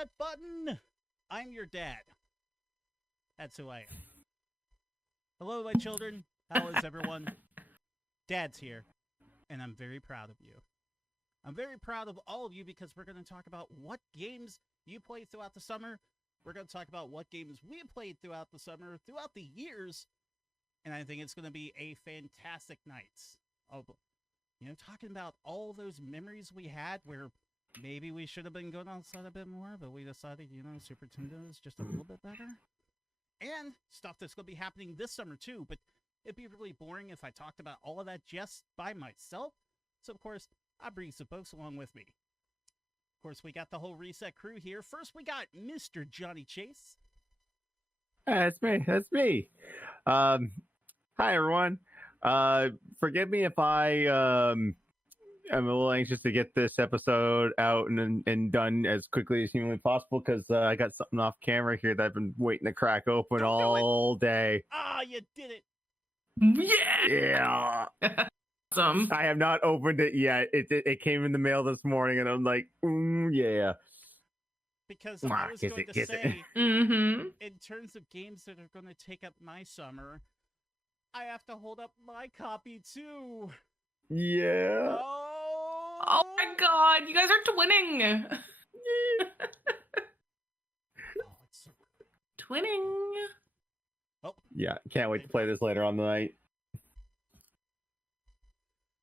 that button. I'm your dad. That's who I am. Hello, my children. How is everyone? Dad's here, and I'm very proud of you. I'm very proud of all of you because we're going to talk about what games you played throughout the summer. We're going to talk about what games we played throughout the summer, throughout the years, and I think it's going to be a fantastic night. Oh, talking about all those memories we had where maybe we should have been going outside a bit more, but we decided, Super Nintendo is just a little bit better. And stuff that's going to be happening this summer, too. But it'd be really boring if I talked about all of that just by myself. So, of course, I bring some folks along with me. Of course, we got the whole Reset crew here. First, we got Mr. Johnny Chase. That's me. Hi, everyone. Forgive me if I'm a little anxious to get this episode out and done as quickly as humanly possible because I got something off camera here that I've been waiting to crack open all day. Ah, you did it. Yeah. Awesome. I have not opened it yet. It came in the mail this morning, and I'm like, yeah. Because I was going to say, Mm-hmm. in terms of games that are going to take up my summer, I have to hold up my copy, too. Yeah. Oh my god, you guys are twinning. Twinning. Oh. Yeah, can't wait to play this later on the night.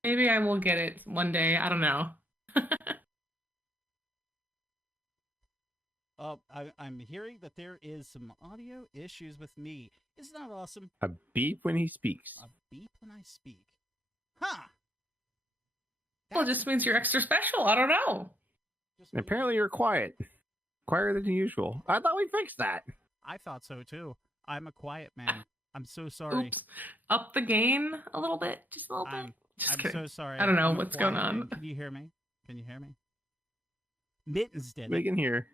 Maybe I will get it one day. I don't know. I'm hearing that there is some audio issues with me. Isn't that awesome? A beep when he speaks. A beep when I speak. Huh. Well, it just means you're extra special. I don't know. Apparently you're quiet. Quieter than usual. I thought we fixed that. I thought so, too. I'm a quiet man. I'm so sorry. Oops. Up the gain a little bit. Just a little bit. I'm so sorry. I don't know I'm what's going on. Man. Can you hear me? Mittens did it. We can hear.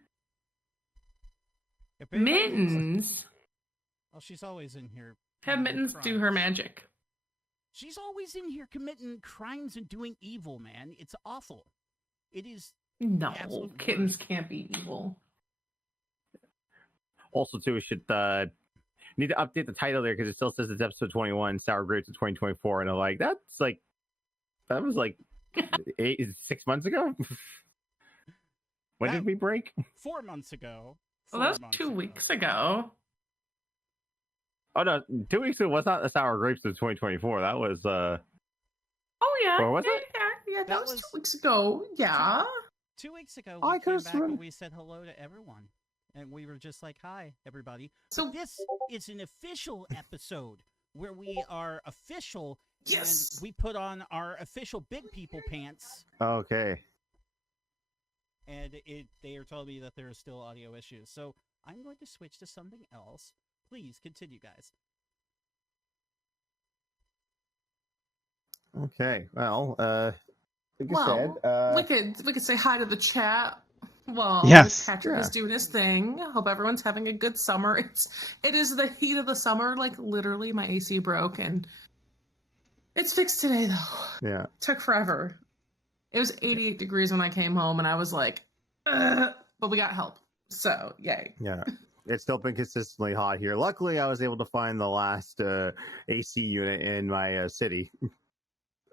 Mittens? Well, she's always in here. Have Mittens do her magic. She's always in here committing crimes and doing evil, man. It's awful. It is. No, kittens can't be evil. Also, too, we should need to update the title there because it still says it's episode 21, Sour Grapes of 2024, and I'm like, that was 6 months ago. When did we break? 4 months ago. Well, that was 2 weeks ago. Oh no, 2 weeks ago was not the Sour Grapes of 2024. That was Oh yeah. Or was it? Yeah, that was 2 weeks ago. Yeah. 2 weeks ago, we came back and we said hello to everyone. And we were just like, hi, everybody. So this is an official episode where we are official. Yes. And we put on our official big people pants. Okay. And they are telling me that there are still audio issues. So I'm going to switch to something else. Please continue, guys. Okay. Well, like you said, we could say hi to the chat. Well, yes. Patrick is doing his thing. Hope everyone's having a good summer. It is the heat of the summer. Like literally, my AC broke and it's fixed today though. Yeah. It took forever. It was 88 degrees when I came home, and I was like, but we got help. So yay. Yeah. It's still been consistently hot here. Luckily, I was able to find the last AC unit in my city.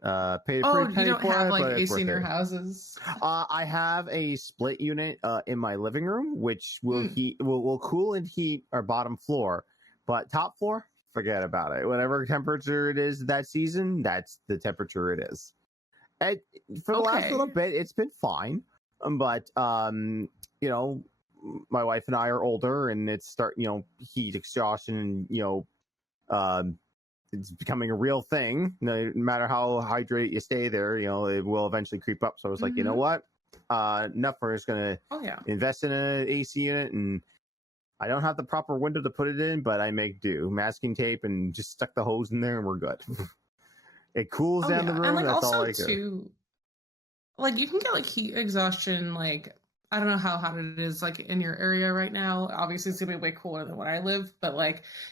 Paid you pretty penny don't for have it, like but AC in your houses? I have a split unit in my living room, which will will cool and heat our bottom floor, but top floor, forget about it. Whatever temperature it is that season, that's the temperature it is. And for the last little bit, it's been fine, but my wife and I are older, and it's heat exhaustion, and it's becoming a real thing. No matter how hydrated you stay there, it will eventually creep up. So I was like, you know what? Enough. We're just gonna invest in an AC unit, and I don't have the proper window to put it in, but I make do. Masking tape and just stuck the hose in there, and we're good. It cools down the room. And that's also all I do. Too, you can get heat exhaustion. I don't know how hot it is in your area right now. Obviously, it's gonna be way cooler than where I live. But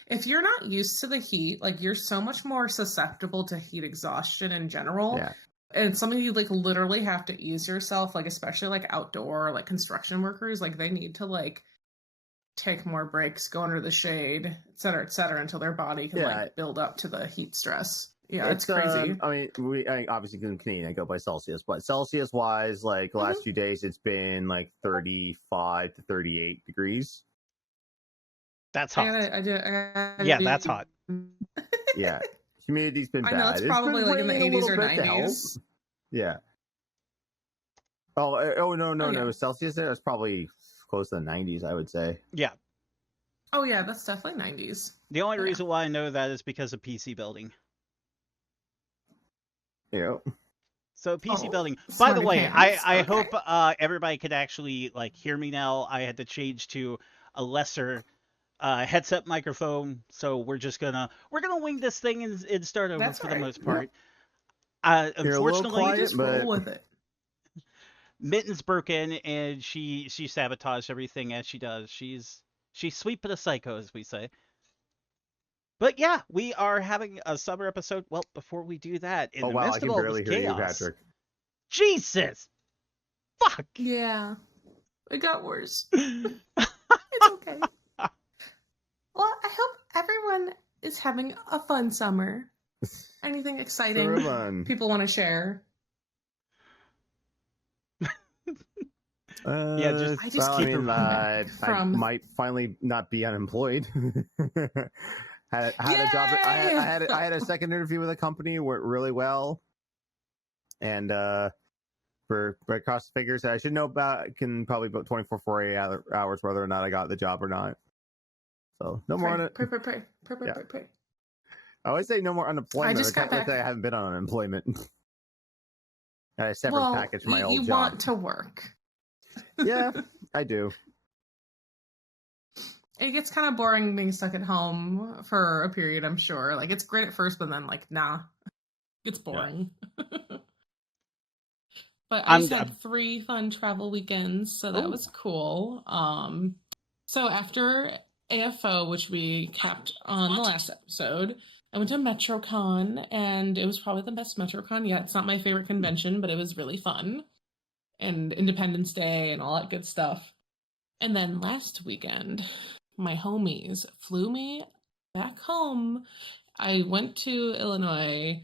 if you're not used to the heat, you're so much more susceptible to heat exhaustion in general. Yeah. and it's something you like literally have to ease yourself, like especially like outdoor, like construction workers, like they need to like take more breaks, go under the shade, et cetera, until their body can like build up to the heat stress. Yeah, it's crazy. I mean, obviously in Canadian, I go by Celsius, but Celsius wise, like the last few days, it's been like 35 to 38 degrees. That's hot. Yeah, that's hot. Yeah, humidity's been bad. I know it's probably like in the 80s or 90s. Yeah. Oh no. Celsius there is probably close to the 90s, I would say. Yeah. Oh yeah, that's definitely 90s. The only reason why I know that is because of PC building. Yeah. So PC building. By the way, I hope everybody could actually like hear me now. I had to change to a lesser headset microphone, so we're gonna wing this thing and start over for the most part. Unfortunately, roll with it. Mitten's broken and she sabotaged everything as she does. She's sweet but a psycho, as we say. But yeah, we are having a summer episode. Well, before we do that, in the midst of all this chaos, hear you, Patrick. Jesus, fuck. Yeah, it got worse. It's okay. Well, I hope everyone is having a fun summer. Anything exciting people want to share? I might finally not be unemployed. had a job. I had a second interview with a company, went really well, and for cost figures, I should know about probably about 48 hours whether or not I got the job or not. So no more on it. Pray. I always say no more unemployment. I just got back. I haven't been on unemployment. I had a separate package for my old job. You want to work. Yeah, I do. It gets kind of boring being stuck at home for a period, I'm sure. Like, it's great at first, but then, like, nah. It's boring. Yeah. But I just had 3 fun travel weekends, so that was cool. So after AFO, which we capped on the last episode, I went to MetroCon, and it was probably the best MetroCon yet. It's not my favorite convention, but it was really fun. And Independence Day and all that good stuff. And then last weekend, my homies flew me back home. I went to Illinois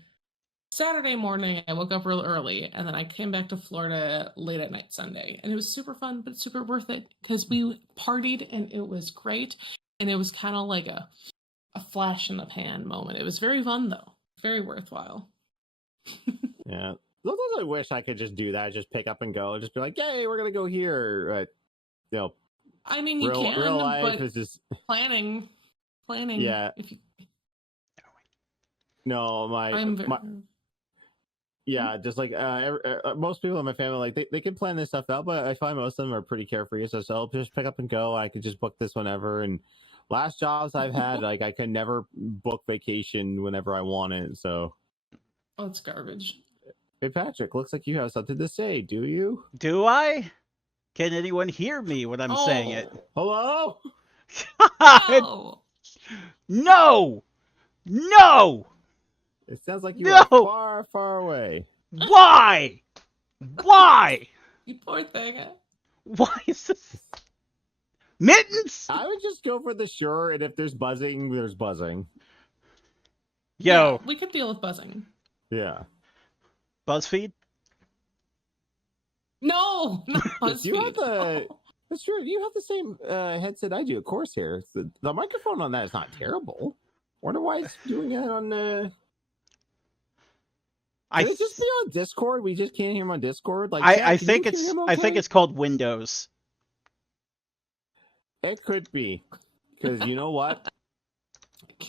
Saturday morning. I woke up real early, and then I came back to Florida late at night Sunday. And it was super fun, but super worth it because we partied, and it was great. And it was kind of like a flash in the pan moment. It was very fun, though. Very worthwhile. Yeah. Sometimes I wish I could just do that, just pick up and go, just be like, "Hey, we're gonna go here." I mean, you can, real life but is just planning. Yeah. Just like most people in my family, like they can plan this stuff out, but I find most of them are pretty carefree. So I'll just pick up and go. I could just book this whenever. And last jobs I've had, like I could never book vacation whenever I wanted. So, it's garbage. Hey, Patrick, looks like you have something to say. Do you? Do I? Can anyone hear me when I'm saying it? Hello? No! No! It sounds like you are far, far away. Why? Why? You poor thing. Why is this? Mittens? I would just go for the sure, and if there's buzzing, there's buzzing. Yo. Yeah, we could deal with buzzing. Yeah. BuzzFeed? No, not BuzzFeed. That's true. You have the same headset I do, of course. Here, the microphone on that is not terrible. Wonder why it's doing it on the. Can it just be on Discord? We just can't hear him on Discord. Like I think it's called Windows. It could be, because you know what?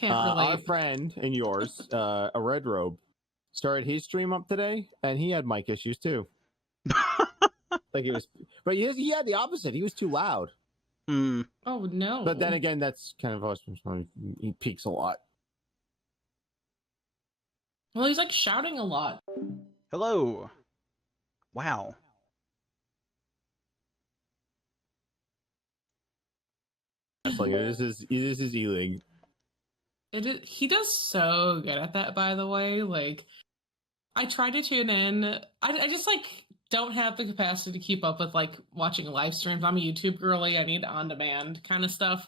Our friend and yours, a Red Robe, started his stream up today, and he had mic issues too. Like it was, but he had the opposite. He was too loud. Mm. Oh no! But then again, that's kind of us. He peaks a lot. Well, he's like shouting a lot. Hello. Wow. Like this is E-League. He does so good at that, by the way. Like, I try to tune in. I just like don't have the capacity to keep up with like watching live streams. I'm a YouTube girly. I need on demand kind of stuff.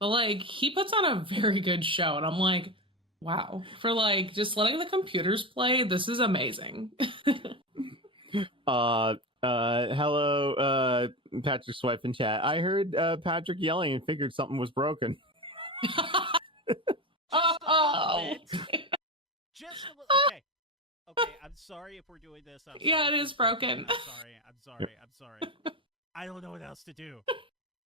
But like he puts on a very good show, and I'm like, wow, for like just letting the computers play, this is amazing. Hello, Patrick's wife in chat. I heard Patrick yelling and figured something was broken. Just a little. Okay. Okay, I'm sorry if we're doing this. Yeah, it is broken. I'm sorry. I don't know what else to do.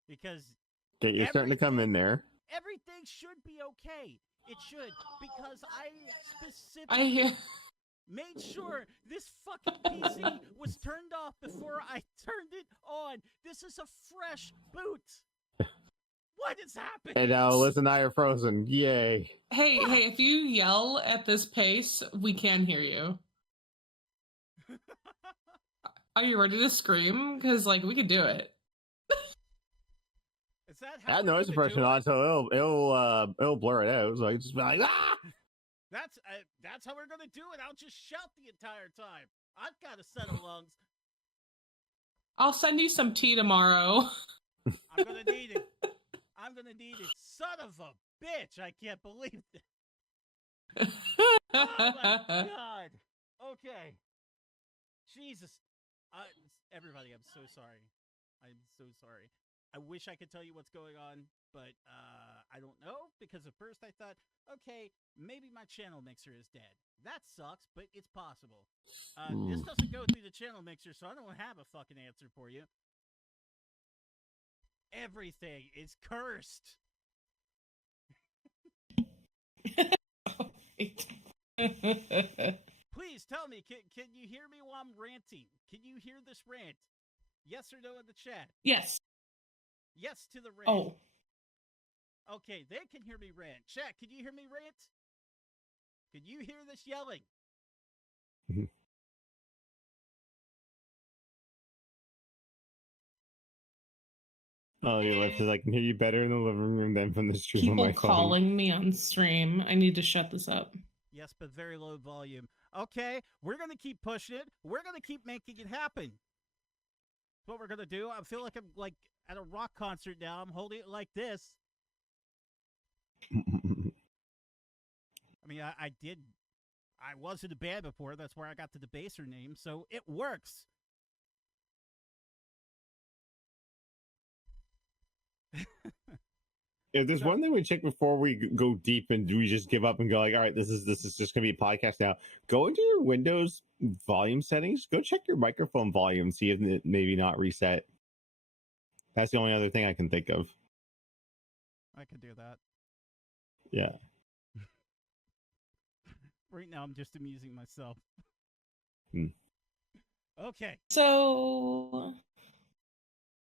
Because okay, you're starting to come in there. Everything should be okay. It should. Because I specifically made sure this fucking PC was turned off before I turned it on. This is a fresh boot. What is happening? And now Liz and I are frozen. Yay. Hey, if you yell at this pace, we can hear you. Are you ready to scream? Because, like, we could do it. Is that how that noise suppression on, so it'll blur it out. So I just be like, ah! That's how we're gonna do it. I'll just shout the entire time. I've got a set of lungs. I'll send you some tea tomorrow. I'm gonna need it. Son of a bitch! I can't believe it. Oh my god. Okay. Jesus. Everybody, I'm so sorry. I'm so sorry. I wish I could tell you what's going on, but I don't know, because at first I thought, okay, maybe my channel mixer is dead. That sucks, but it's possible. This doesn't go through the channel mixer, so I don't have a fucking answer for you. Everything is cursed. Please tell me, can you hear me while I'm ranting? Can you hear this rant? Yes or no in the chat? Yes. Yes to the rant. Oh. Okay, they can hear me rant. Chat, can you hear me rant? Can you hear this yelling? Oh, your life says I can hear you better in the living room than from the stream on my phone. People calling me on stream. I need to shut this up. Yes, but very low volume. Okay, we're going to keep pushing it. We're going to keep making it happen. That's what we're going to do. I feel like I'm like at a rock concert now. I'm holding it like this. I mean, I was in a band before. That's where I got the debaser name, so it works. If there's one thing we check before we go deep and we just give up and go like, all right, this is just gonna be a podcast now. Go into your Windows volume settings. Go check your microphone volume. See if it maybe not reset. That's the only other thing I can think of. I could do that. Yeah. Right now, I'm just amusing myself. Okay. So,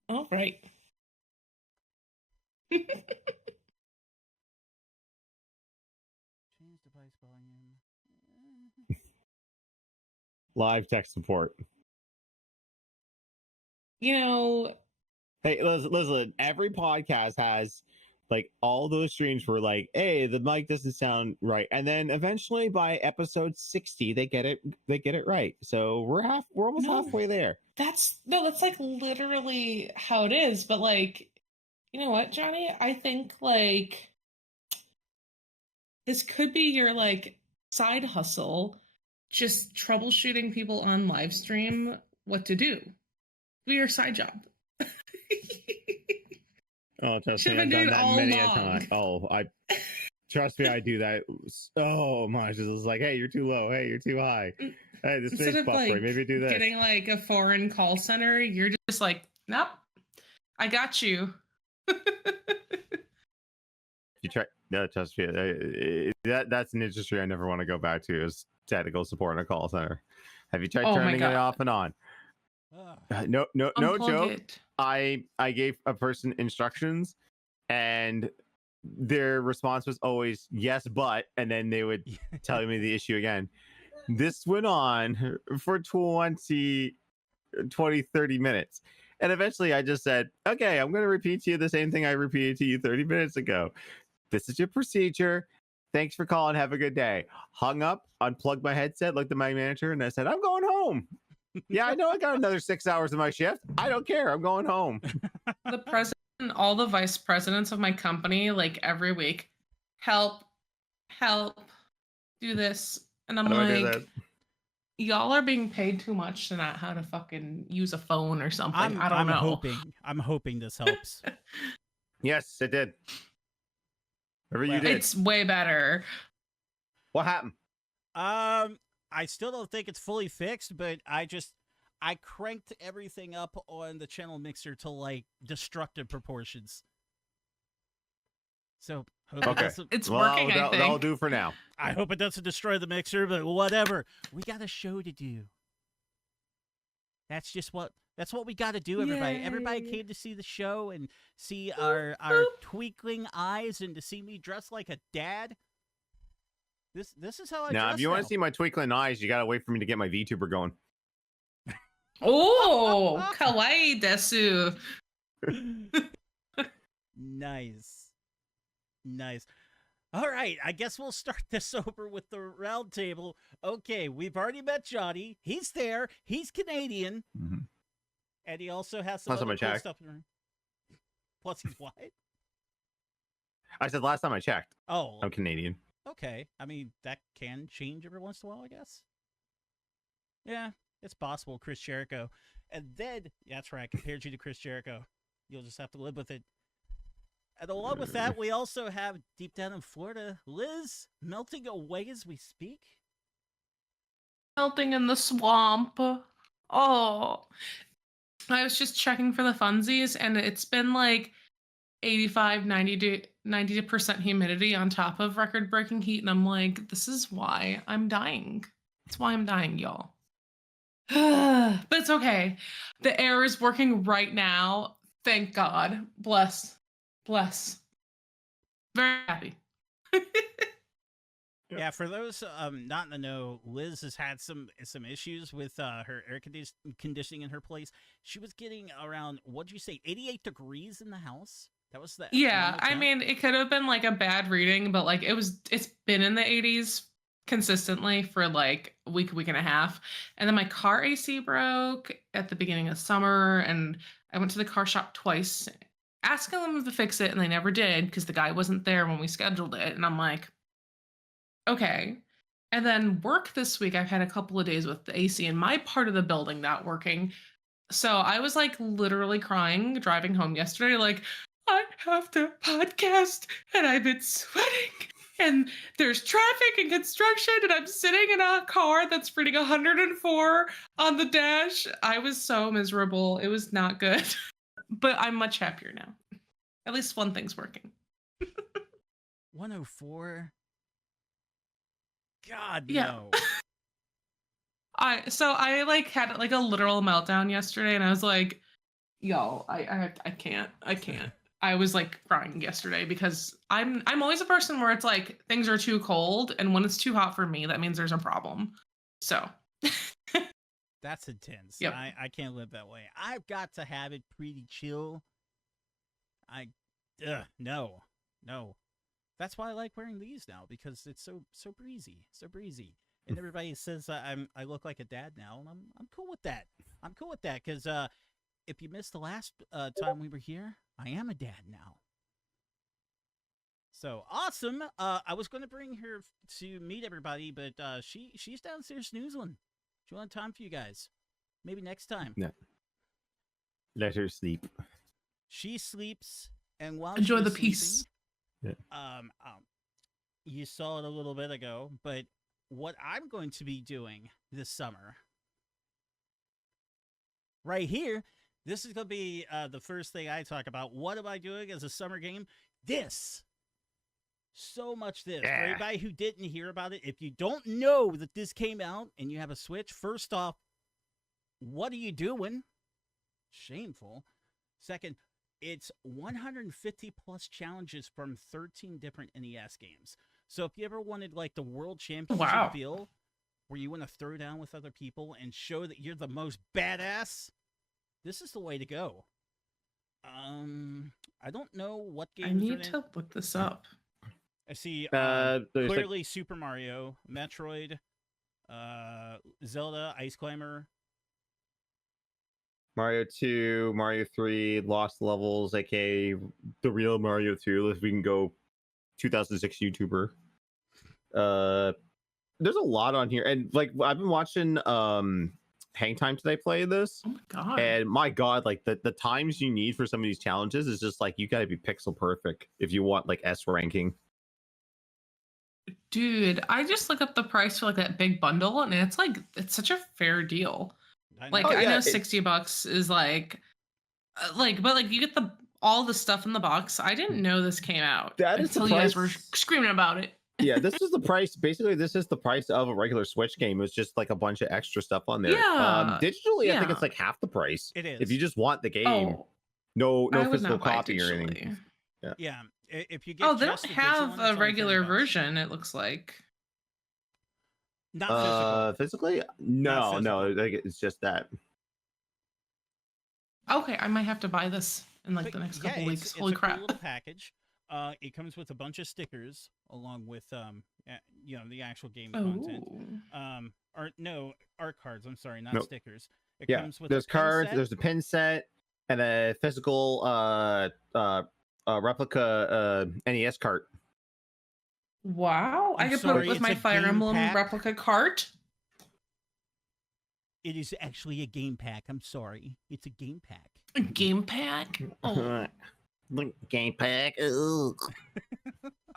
all right. Change device volume. Live tech support. You know. Hey, listen. Every podcast has like all those streams where like, hey, the mic doesn't sound right, and then eventually by episode 60, they get it right. So we're almost halfway there. That's like literally how it is. But like, you know what, Johnny? I think like this could be your like side hustle, just troubleshooting people on live stream what to do. Be your side job. Oh, trust me, I've done that many a time. Oh, trust me, I do that so much. It's like, hey, you're too low. Hey, you're too high. Hey, this thing's buffering. Like, maybe do this. Getting like a foreign call center, you're just like, nope, I got you. You try? No, trust me. That's an industry I never want to go back to. Is technical support in a call center. Have you tried turning it off and on? No joke. I gave a person instructions, and their response was always yes, but, and then they would tell me the issue again. This went on for 20, 30 minutes. And eventually I just said, okay, I'm going to repeat to you the same thing I repeated to you 30 minutes ago. This is your procedure. Thanks for calling. Have a good day. Hung up, unplugged my headset, looked at my manager, and I said, I'm going home. Yeah, I know I got another 6 hours of my shift. I don't care. I'm going home. The president, all the vice presidents of my company, like every week, help, do this. And I'm like, y'all are being paid too much to not how to fucking use a phone or something. I don't know. I'm hoping this helps. Yes, it did. Whatever you did. It's way better. What happened? I still don't think it's fully fixed, but I cranked everything up on the channel mixer to like destructive proportions. So okay, it's working. I think that'll do for now. I hope it doesn't destroy the mixer, but whatever. We got a show to do. That's what we got to do. Everybody, everybody came to see the show and see our twinkling eyes and to see me dressed like a dad. This is how I. Now, if you want to see my twinkling eyes, you gotta wait for me to get my VTuber going. Oh, kawaii desu. Nice. All right, I guess we'll start this over with the round table. Okay, we've already met Johnny. He's there. He's Canadian. Mm-hmm. And he also has some other cool stuff in her. Plus, he's white. I said last time I checked. Oh. I'm Canadian. Okay. I mean, that can change every once in a while, I guess. Yeah, it's possible. Chris Jericho. And then, yeah, that's right, I compared you to Chris Jericho. You'll just have to live with it. And along with that, we also have, deep down in Florida, Liz melting away as we speak. Melting in the swamp. Oh. I was just checking for the funsies, and it's been like 85, 90% humidity on top of record-breaking heat, and I'm like, this is why I'm dying. That's why I'm dying, y'all. But it's okay. The air is working right now. Thank God. Bless. Very happy. Yeah, for those not in the know, Liz has had some issues with her air conditioning in her place. She was getting around, what'd you say, 88 degrees in the house? That was the I mean, it could have been like a bad reading, but like it's been in the 80s consistently for like a week and a half. And then my car AC broke at the beginning of summer, and I went to the car shop twice asking them to fix it, and they never did because the guy wasn't there when we scheduled it. And I'm like, okay. And then work this week, I've had a couple of days with the AC in my part of the building not working. So I was like literally crying driving home yesterday, like, I have to podcast and I've been sweating and there's traffic and construction and I'm sitting in a car that's reading 104 on the dash. I was so miserable. It was not good. But I'm much happier now. At least one thing's working. 104? God, yeah. no. I like had like a literal meltdown yesterday, and I was like, yo, I can't. I was like crying yesterday because I'm always a person where it's like things are too cold, and when it's too hot for me, that means there's a problem. So that's intense. Yep. I can't live that way. I've got to have it pretty chill. No. That's why I like wearing these now, because it's so breezy. And everybody says I look like a dad now, and I'm cool with that. I'm cool with that because if you missed the last time we were here, I am a dad now. So awesome! I was going to bring her to meet everybody, but she's downstairs snoozling. She won't have time for you guys. Maybe next time. No. Let her sleep. She sleeps, and while enjoy the sleeping, peace. Yeah. You saw it a little bit ago, but what I'm going to be doing this summer, right here, this is going to be the first thing I talk about. What am I doing as a summer game? This. So much this. Yeah. For everybody who didn't hear about it, if you don't know that this came out and you have a Switch, first off, what are you doing? Shameful. Second, it's 150 plus challenges from 13 different NES games. So if you ever wanted like the world championship feel, where you want to throw down with other people and show that you're the most badass, this is the way to go. I don't know what game. I need to look this up. I see there's clearly Super Mario, Metroid, Zelda, Ice Climber. Mario 2, Mario 3, Lost Levels, aka the real Mario 2, if we can go 2006 YouTuber. There's a lot on here. And like I've been watching Hang Time Today play this. Oh my god. And my god, like the times you need for some of these challenges is just like you gotta be pixel perfect if you want like S ranking. Dude, I just looked up the price for like that big bundle and it's such a fair deal. I know $60 is like but like you get all the stuff in the box. I didn't know this came out until you guys were screaming about it. Yeah, this is the price. Basically, this is the price of a regular Switch game. It's just like a bunch of extra stuff on there. Yeah. Digitally, I think it's like half the price. It is. If you just want the game, no physical copy or anything. Yeah. If you get they don't have a regular version, it looks like. Not physically? No, it's just that. Okay, I might have to buy this in like the next couple weeks. Holy crap. Cool little package. It comes with a bunch of stickers along with the actual game content. Art cards. I'm sorry, not stickers. It comes with there's cards, there's a pin set, and a physical replica NES cart. Wow, I could put it with my Fire Emblem replica cart. It is actually a game pack. I'm sorry, it's a game pack. A game pack? Oh. Game pack. Ooh.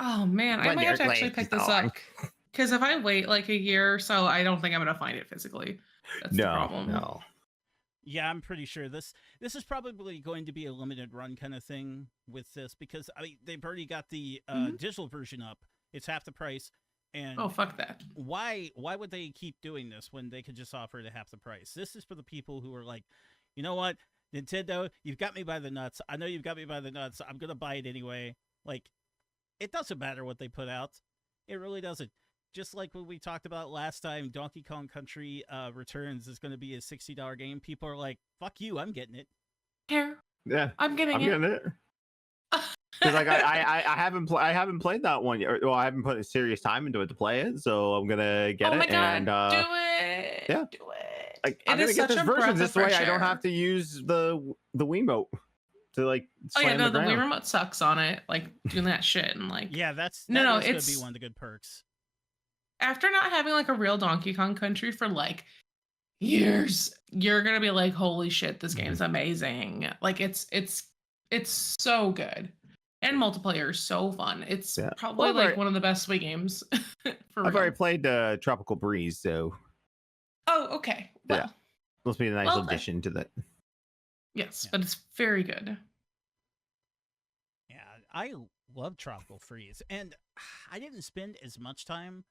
Oh man, I might have to actually pick this up because if I wait like a year or so, I don't think I'm gonna find it physically. That's the problem. No. Yeah, I'm pretty sure this is probably going to be a limited run kind of thing with this because they've already got the digital version up. It's half the price. And oh, fuck that. Why would they keep doing this when they could just offer it at half the price? This is for the people who are like, you know what, Nintendo, you've got me by the nuts. I know you've got me by the nuts. I'm going to buy it anyway. Like, it doesn't matter what they put out. It really doesn't. Just like what we talked about last time, Donkey Kong Country Returns is going to be a $60 game. People are like, fuck you, I'm getting it. Here. Yeah. I'm getting it. Because like I haven't played that one yet. Well, I haven't put serious time into it to play it, so I'm gonna get it. Oh my god, and, do it! Yeah, do it. Like, I'm gonna get this version this way. I don't have to use the Wiimote to like. Oh yeah, no, the Wii remote sucks on it. Like doing that shit and like. Yeah, it's gonna be one of the good perks. After not having like a real Donkey Kong Country for like years, you're gonna be like, holy shit, this game's amazing. Like it's so good. And multiplayer is so fun. It's probably like one of the best Wii games. I've already played Tropical Breeze, so. Oh, okay. Well, yeah, must be a nice addition to that. Yes, but it's very good. Yeah, I love Tropical Freeze, and I didn't spend as much time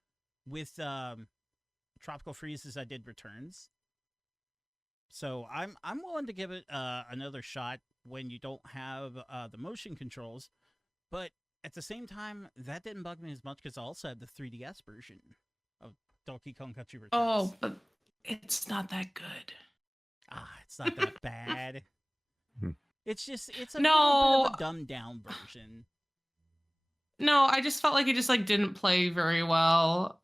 with Tropical Freeze as I did Returns. So I'm willing to give it another shot when you don't have the motion controls. But at the same time, that didn't bug me as much because I also had the 3DS version of Donkey Kong Country Returns. Oh, but it's not that good. It's not that bad. It's a little bit of a dumbed down version. No, I just felt like it just like didn't play very well.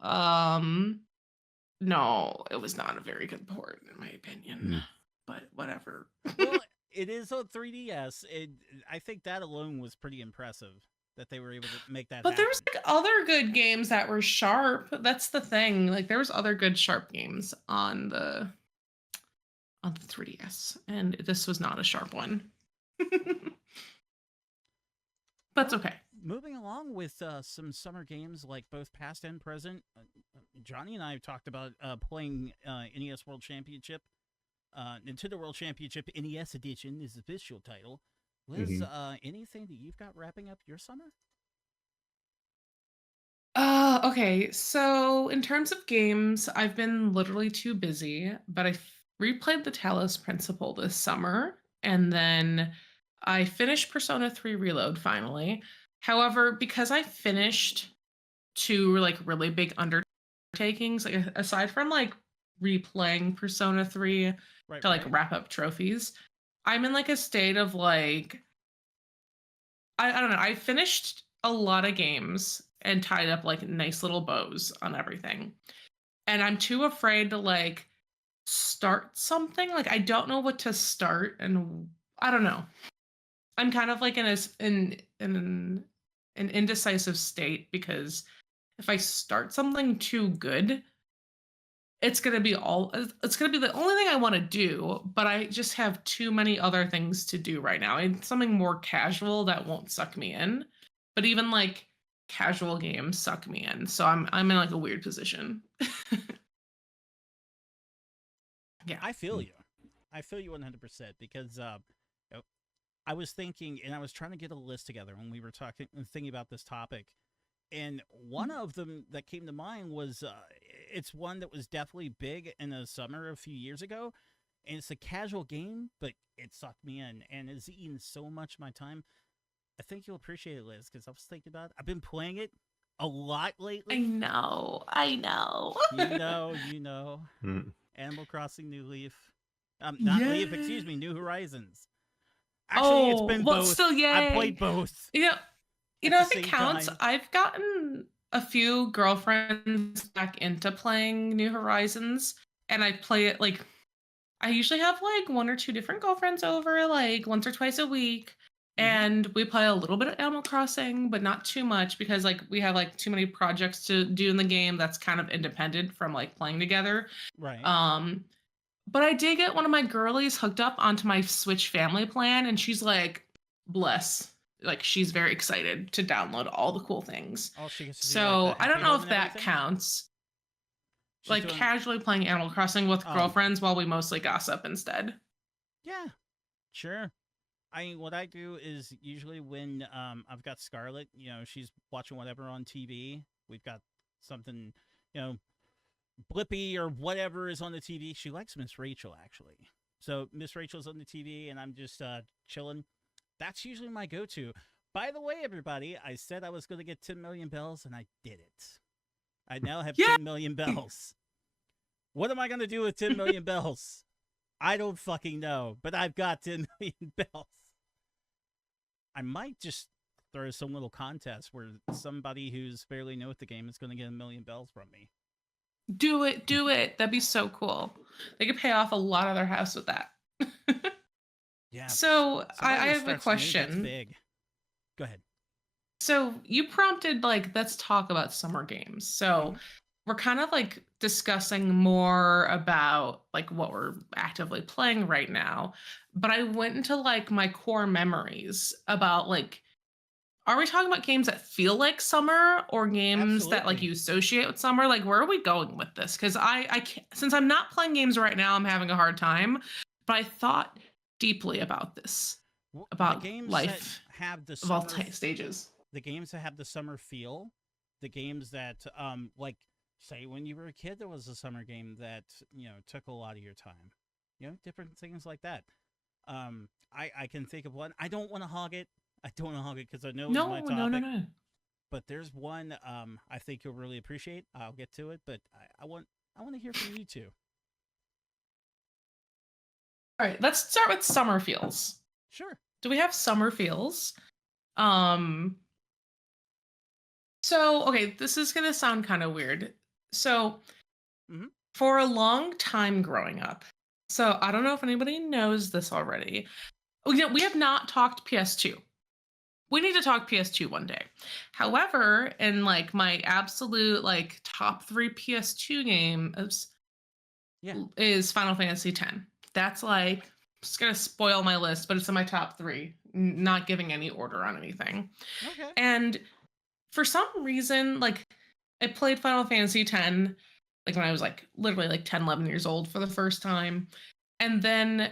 No, it was not a very good port in my opinion. But whatever. Well, it is on 3DS. I think that alone was pretty impressive that they were able to make that. But happen. there was like other good games that were sharp. That's the thing. Like there was other good sharp games on the 3DS, and this was not a sharp one. But it's okay. Moving along with some summer games like both past and present, Johnny and I have talked about playing NES World Championship. Nintendo World Championship NES Edition is the official title. Liz, anything that you've got wrapping up your summer? Okay, so in terms of games, I've been literally too busy, but I replayed the Talos Principle this summer, and then I finished Persona 3 Reload finally. However, because I finished two like really big undertakings, like aside from like replaying Persona 3 to like wrap up trophies, I'm in like a state of like I don't know. I finished a lot of games and tied up like nice little bows on everything. And I'm too afraid to like start something. Like I don't know what to start, and I don't know. I'm kind of like in an indecisive state because if I start something too good, it's gonna be the only thing I want to do, but I just have too many other things to do right now. And something more casual that won't suck me in. But even like casual games suck me in. So I'm in like a weird position. Yeah. I feel you. I feel you 100% because I was thinking, and I was trying to get a list together when we were thinking about this topic. And one of them that came to mind was it's one that was definitely big in the summer a few years ago. And it's a casual game, but it sucked me in. And it's eaten so much of my time. I think you'll appreciate it, Liz, because I was thinking about it. I've been playing it a lot lately. I know. You know. Animal Crossing New Leaf. Not Leaf, excuse me, New Horizons. Actually, it's been both. Still, yay. I've played both. You know, if it counts, time. I've gotten a few girlfriends back into playing New Horizons, and I play it like I usually have like 1 or 2 different girlfriends over like once or twice a week. And we play a little bit of Animal Crossing, but not too much because like we have like too many projects to do in the game that's kind of independent from like playing together. Right. But I did get one of my girlies hooked up onto my Switch family plan, and she's like, bless. Like she's very excited to download all the cool things. She gets to so do, like, I don't know if that counts. She's like casually playing Animal Crossing with girlfriends while we mostly gossip instead. Yeah, sure. What I do is usually when I've got Scarlett, she's watching whatever on TV. We've got something, Blippi or whatever is on the TV. She likes Miss Rachel, actually. So Miss Rachel's on the TV, and I'm just chilling. That's usually my go-to. By the way, everybody, I said I was going to get 10 million bells, and I did it. I now have 10 million bells. What am I going to do with 10 million bells? I don't fucking know, but I've got 10 million bells. I might just throw some little contest where somebody who's fairly new at the game is going to get 1 million bells from me. Do it. That'd be so cool. They could pay off a lot of their house with that. Yeah. So I have a question. That's big. Go ahead. So you prompted like, let's talk about summer games. So we're kind of like discussing more about like what we're actively playing right now. But I went into like my core memories about like, are we talking about games that feel like summer or games that like you associate with summer? Like, where are we going with this? Because I can't, since I'm not playing games right now, I'm having a hard time. But I thought deeply about this, about games life that have the of all stages. The games that have the summer feel, the games that like say when you were a kid, there was a summer game that took a lot of your time. Different things like that. I can think of one. I don't want to hog it. Because I know it's my topic. No. But there's one I think you'll really appreciate. I'll get to it, but I want to hear from you too. All right, let's start with summer feels. Sure. Do we have summer feels? So, okay, this is going to sound kind of weird. So, for a long time growing up, so I don't know if anybody knows this already. We have not talked PS2. We need to talk PS2 one day. However, in like my absolute like top 3 PS2 games is Final Fantasy X. That's like, just gonna spoil my list, but it's in my top 3. Not giving any order on anything. Okay. And for some reason, like I played Final Fantasy X like when I was like literally like 10, 11 years old for the first time. And then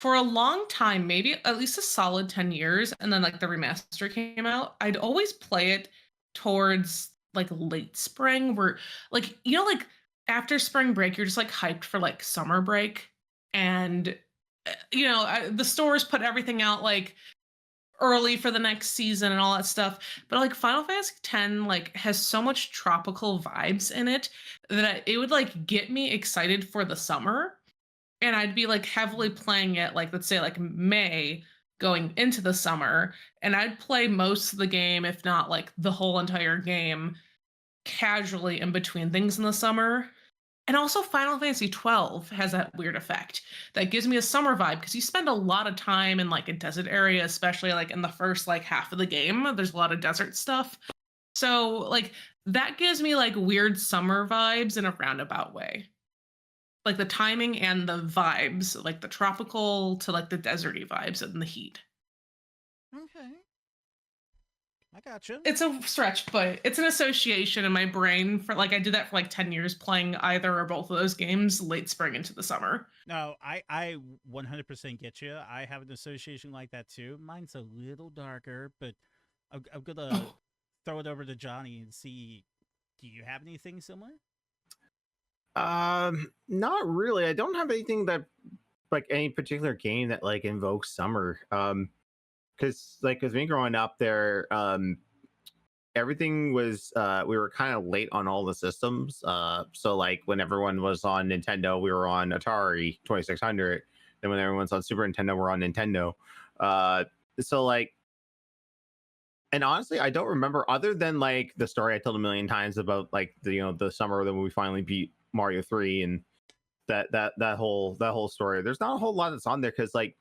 for a long time, maybe at least a solid 10 years, and then like the remaster came out, I'd always play it towards like late spring where like, like after spring break, you're just like hyped for like summer break. And, the stores put everything out like early for the next season and all that stuff. But like Final Fantasy X like has so much tropical vibes in it that it would like get me excited for the summer. And I'd be like heavily playing it, like, let's say like May going into the summer, and I'd play most of the game, if not like the whole entire game, casually in between things in the summer. And also Final Fantasy 12 has that weird effect that gives me a summer vibe because you spend a lot of time in like a desert area, especially like in the first like half of the game. There's a lot of desert stuff. So like that gives me like weird summer vibes in a roundabout way. Like the timing and the vibes, like the tropical to like the deserty vibes and the heat. Okay. I gotcha. It's a stretch, but it's an association in my brain for like I did that for like 10 years playing either or both of those games late spring into the summer. No, I 100% get you. I have an association like that too. Mine's a little darker, but I'm gonna throw it over to Johnny and see. Do you have anything similar? Not really. I don't have anything that like any particular game that like invokes summer. Because like with me growing up there, everything was we were kind of late on all the systems. So like when everyone was on Nintendo, we were on Atari 2600. Then when everyone's on Super Nintendo, we're on Nintendo. So like, and honestly, I don't remember other than like the story I told a million times about like the summer when we finally beat Mario 3 and that whole story. There's not a whole lot that's on there because like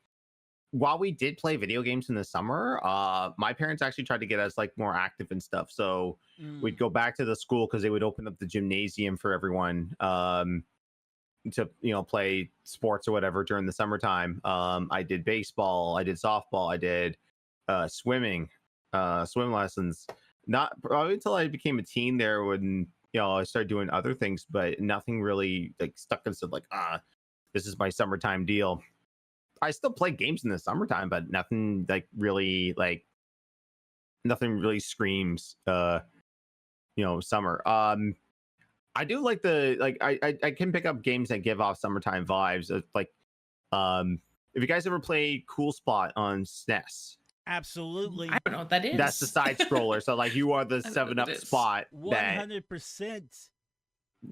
while we did play video games in the summer, my parents actually tried to get us like more active and stuff. So we'd go back to the school because they would open up the gymnasium for everyone to play sports or whatever during the summertime. I did baseball, I did softball, I did swimming, swim lessons. Not probably until I became a teen there when I started doing other things, but nothing really like stuck and said like this is my summertime deal. I still play games in the summertime, but nothing really screams summer. I do like I can pick up games that give off summertime vibes. Like if you guys ever play Cool Spot on SNES. Absolutely. I don't know what that is. That's the side scroller. So like you are the 7-Up spot. 100%.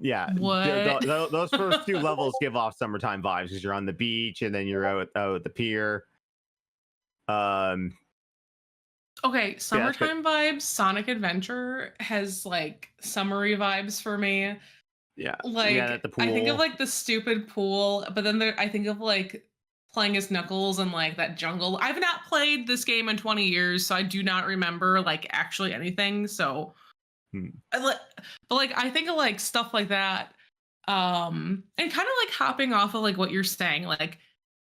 Yeah. What? Those first two levels give off summertime vibes because you're on the beach and then you're out at the pier. Okay, summertime vibes. Sonic Adventure has like summery vibes for me. Yeah. Like at the pool. I think of like the stupid pool, but then I think of like playing as Knuckles and like that jungle. I've not played this game in 20 years, so I do not remember like actually anything. So but like I think of like stuff like that. And kind of like hopping off of like what you're saying, like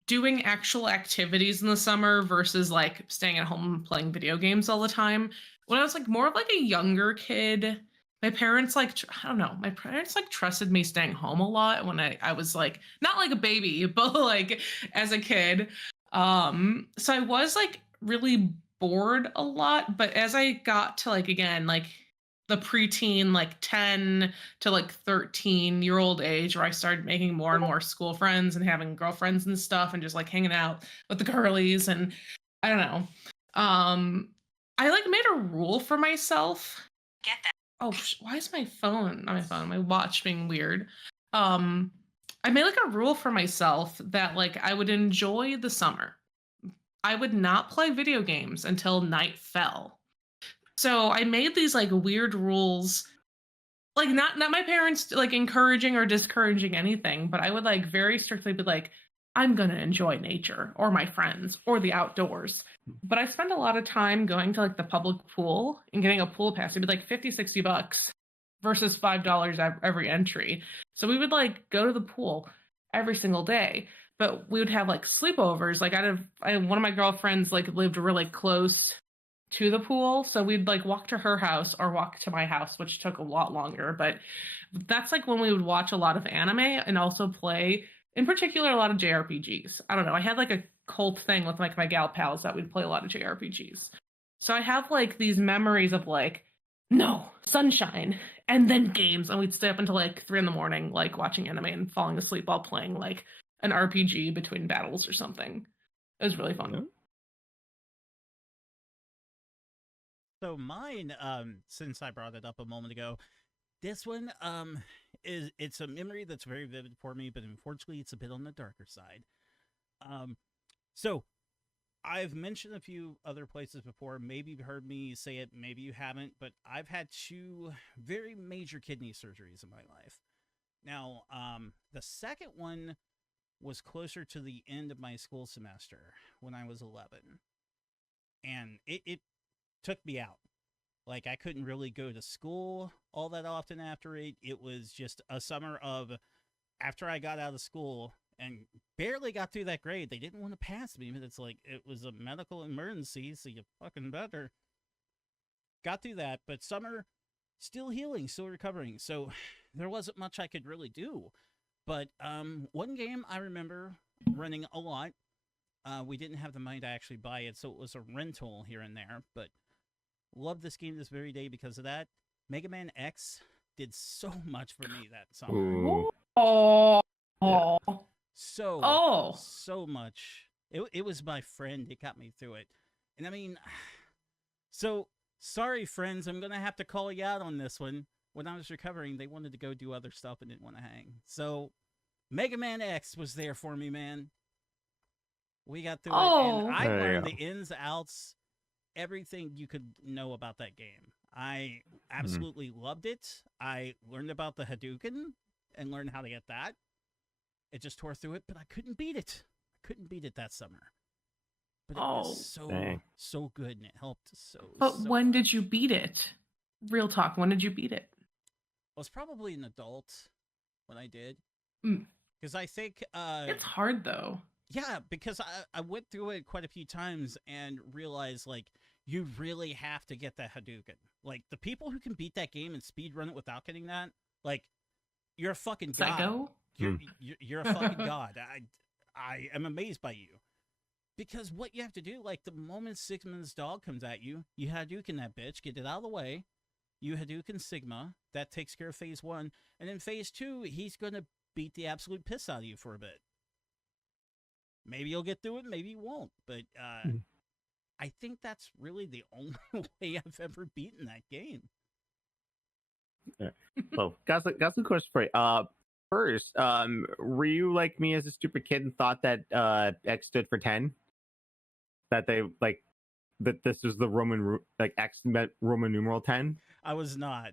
doing actual activities in the summer versus like staying at home playing video games all the time. When I was like more of like a younger kid, my parents like I don't know, my parents like trusted me staying home a lot when I was like not like a baby, but like as a kid. So I was like really bored a lot, but as I got to like again like the preteen like 10 to like 13-year-old age where I started making more and more school friends and having girlfriends and stuff and just like hanging out with the girlies and I don't know. I like made a rule for myself. Get that. Oh, why is my phone, not my phone, my watch being weird? I made like a rule for myself that like I would enjoy the summer. I would not play video games until night fell. So I made these like weird rules, like not my parents like encouraging or discouraging anything, but I would like very strictly be like, I'm gonna enjoy nature or my friends or the outdoors. But I spend a lot of time going to like the public pool and getting a pool pass. It'd be like $50-$60 versus $5 every entry. So we would like go to the pool every single day. But we would have like sleepovers. Like one of my girlfriends like lived really close to the pool, so we'd like walk to her house or walk to my house, which took a lot longer, but that's like when we would watch a lot of anime and also play in particular a lot of JRPGs. I don't know, I had like a cult thing with like my gal pals that we'd play a lot of JRPGs, so I have like these memories of like no sunshine and then games, and we'd stay up until like 3 a.m. like watching anime and falling asleep while playing like an RPG between battles or something. It was really fun. So mine, since I brought it up a moment ago, this one, it's a memory that's very vivid for me, but unfortunately, it's a bit on the darker side. So I've mentioned a few other places before. Maybe you've heard me say it, maybe you haven't, but I've had 2 very major kidney surgeries in my life. Now, the second one was closer to the end of my school semester when I was 11. And it took me out. Like, I couldn't really go to school all that often after it. It was just a summer of, after I got out of school and barely got through that grade, they didn't want to pass me, but it's like, it was a medical emergency, so you fucking better. Got through that, but summer, still healing, still recovering. So there wasn't much I could really do. But one game I remember running a lot. We didn't have the money to actually buy it, so it was a rental here and there. But love this game this very day because of that. Mega Man X did so much for me that summer. Ooh. Oh. Yeah. So much. It was my friend. It got me through it. And I mean, so sorry, friends. I'm going to have to call you out on this one. When I was recovering, they wanted to go do other stuff and didn't want to hang. So Mega Man X was there for me, man. We got through it, and I learned the ins, outs, everything you could know about that game. I absolutely loved it. I learned about the Hadouken and learned how to get that. It just tore through it, but I couldn't beat it. I couldn't beat it that summer. But it was so good, and it helped so. But when much. Did you beat it? Real talk. When did you beat it? I was probably an adult when I did. Because I think it's hard though. Yeah, because I went through it quite a few times and realized, like, you really have to get that Hadouken. Like, the people who can beat that game and speedrun it without getting that, like, you're a fucking god. Psycho? You're a fucking god. I am amazed by you. Because what you have to do, like, the moment Sigma's dog comes at you, you Hadouken that bitch, get it out of the way, you Hadouken Sigma, that takes care of phase 1, and in phase 2, he's going to beat the absolute piss out of you for a bit. Maybe you'll get through it, maybe you won't, but I think that's really the only way I've ever beaten that game. Well, got some questions for you. First, were you like me as a stupid kid and thought that X stood for 10? That they like that this was the Roman X meant Roman numeral 10? I was not.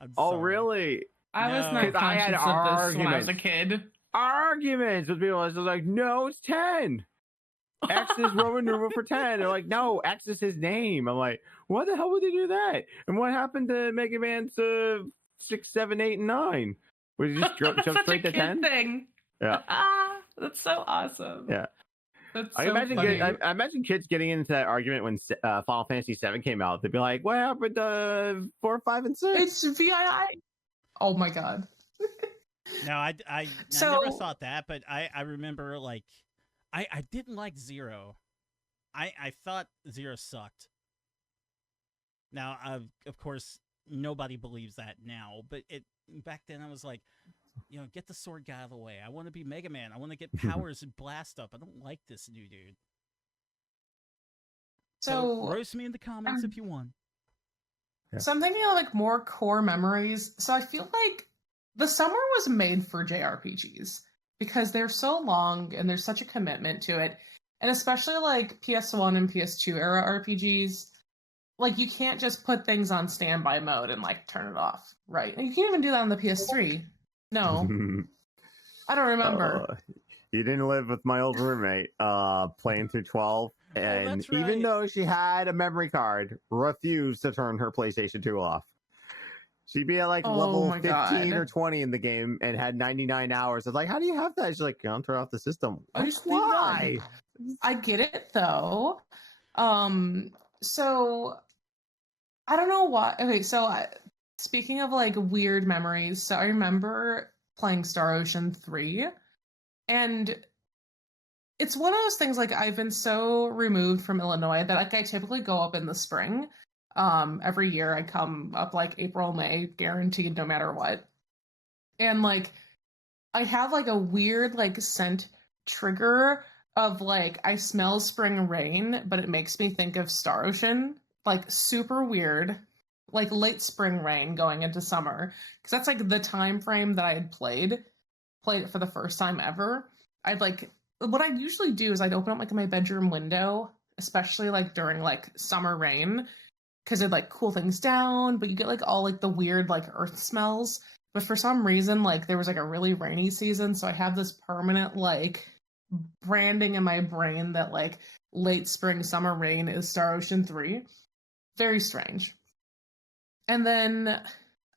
I'm oh, sorry. Really? I was not conscious I had of this when I was a kid. Arguments with people. I was like, no, it's 10. X is Roman numeral for 10. They're like, no, X is his name. I'm like, why the hell would they do that? And what happened to Mega Man's 6, 7, 8, and 9? Would you just jump straight to 10? Thing. Yeah. That's so awesome. Yeah. That's I so imagine funny. I imagine kids getting into that argument when Final Fantasy 7 came out. They'd be like, what happened to 4, 5, and 6? It's VII. Oh my god. No, I never thought that, but I remember, like, I didn't like Zero. I thought Zero sucked. Now, of course, nobody believes that now, but back then I was like, get the sword guy out of the way. I want to be Mega Man. I want to get powers and blast up. I don't like this new dude. So roast me in the comments if you want. Yeah. So I'm thinking of like more core memories. So I feel like the summer was made for JRPGs because they're so long and there's such a commitment to it. And especially like PS1 and PS2 era RPGs, like you can't just put things on standby mode and like turn it off, right? And you can't even do that on the PS3. No. I don't remember. You didn't live with my old roommate playing through 12. And even though she had a memory card, refused to turn her PlayStation 2 off. She'd be at like level 15 or 20 in the game and had 99 hours. I was like, how do you have that? She's like, I'll turn off the system. Why? I get it though. So I don't know why. Okay, so speaking of like weird memories, so I remember playing Star Ocean 3, and it's one of those things, like, I've been so removed from Illinois that, like, I typically go up in the spring. Every year I come up, like, April, May, guaranteed no matter what. And, like, I have, like, a weird, like, scent trigger of, like, I smell spring rain, but it makes me think of Star Ocean. Like, super weird. Like, late spring rain going into summer. Because that's, like, the time frame that I had played it for the first time ever. I'd, like, what I usually do is I'd open up like my bedroom window, especially like during like summer rain, because it'd like cool things down, but you get like all like the weird like earth smells. But for some reason, like there was like a really rainy season, so I have this permanent like branding in my brain that like late spring summer rain is Star Ocean 3. Very strange. And then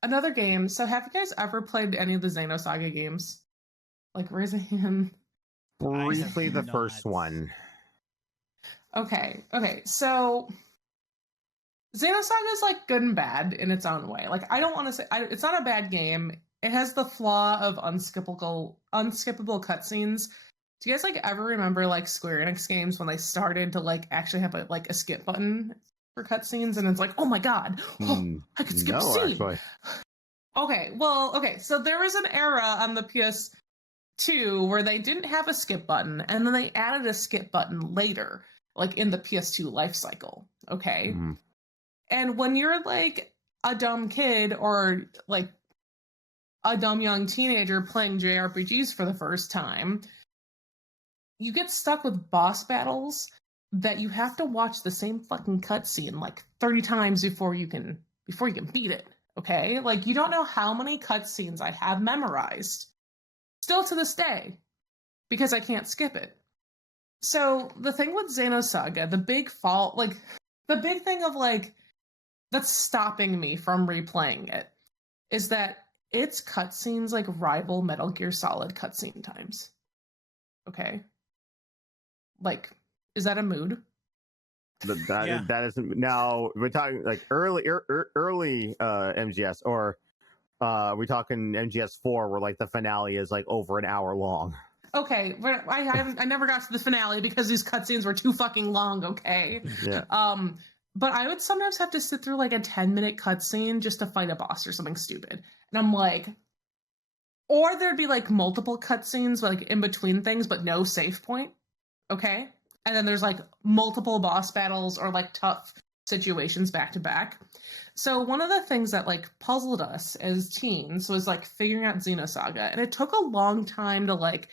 another game. So have you guys ever played any of the Xenosaga games? Like raise a hand. Briefly, the first one. Okay. So Xenosaga is like good and bad in its own way. Like I don't want to say it's not a bad game. It has the flaw of unskippable cutscenes. Do you guys like ever remember like Square Enix games when they started to like actually have a skip button for cutscenes, and it's like, oh my god, I could skip a scene. Actually. Okay. So there was an era on the PS2 where they didn't have a skip button, and then they added a skip button later, like in the PS2 life cycle. Okay. And when you're like a dumb kid or like a dumb young teenager playing JRPGs for the first time, you get stuck with boss battles that you have to watch the same fucking cutscene like 30 times before you can beat it. Okay? Like you don't know how many cutscenes I have memorized still to this day because I can't skip it. So the thing with Xenosaga, the big fault, like the big thing of like that's stopping me from replaying it is that its cutscenes like rival Metal Gear Solid cutscene times. Okay? Like, is that a mood? That isn't. Now we're talking like early MGS, or we're talking MGS4, where like the finale is like over an hour long. Okay, but I never got to the finale because these cutscenes were too fucking long. Okay. Yeah. But I would sometimes have to sit through like a 10-minute cutscene just to fight a boss or something stupid, and I'm like, or there'd be like multiple cutscenes like in between things, but no save point. Okay. And then there's like multiple boss battles or like tough situations back to back. So one of the things that like puzzled us as teens was like figuring out Xenosaga. And it took a long time to like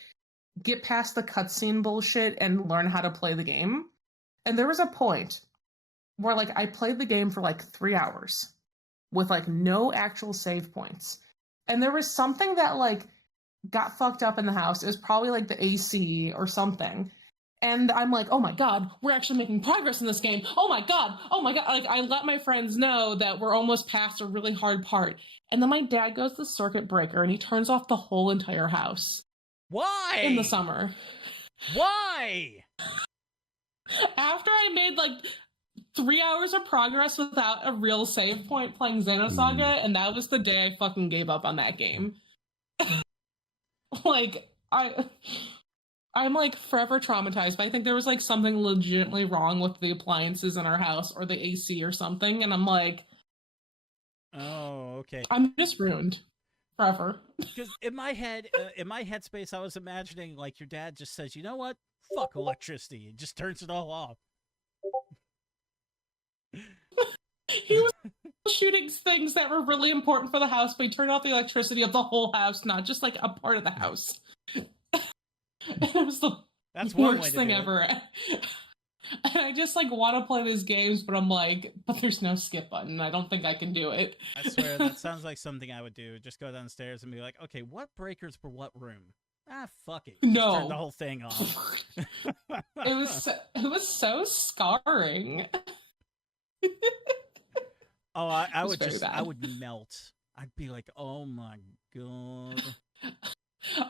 get past the cutscene bullshit and learn how to play the game. And there was a point where like I played the game for like 3 hours with like no actual save points. And there was something that like got fucked up in the house. It was probably like the AC or something. And I'm like, oh my god, we're actually making progress in this game. Oh my god. Like, I let my friends know that we're almost past a really hard part. And then my dad goes to circuit breaker and he turns off the whole entire house. Why? In the summer. Why? After I made like 3 hours of progress without a real save point playing Xenosaga, and that was the day I fucking gave up on that game. Like, I'm like forever traumatized, but I think there was like something legitimately wrong with the appliances in our house or the AC or something, and I'm like, oh, okay. I'm just ruined forever. Because in my headspace, I was imagining like your dad just says, you know what? Fuck electricity, and just turns it all off. He was shooting things that were really important for the house, but he turned off the electricity of the whole house, not just like a part of the house. It was the worst thing ever. And I just like want to play these games, but I'm like, but there's no skip button. I don't think I can do it. I swear, that sounds like something I would do. Just go downstairs and be like, okay, what breakers for what room? Ah, fuck it. Just turn the whole thing off. It was so scarring. Oh, I would melt. I'd be like, oh my god.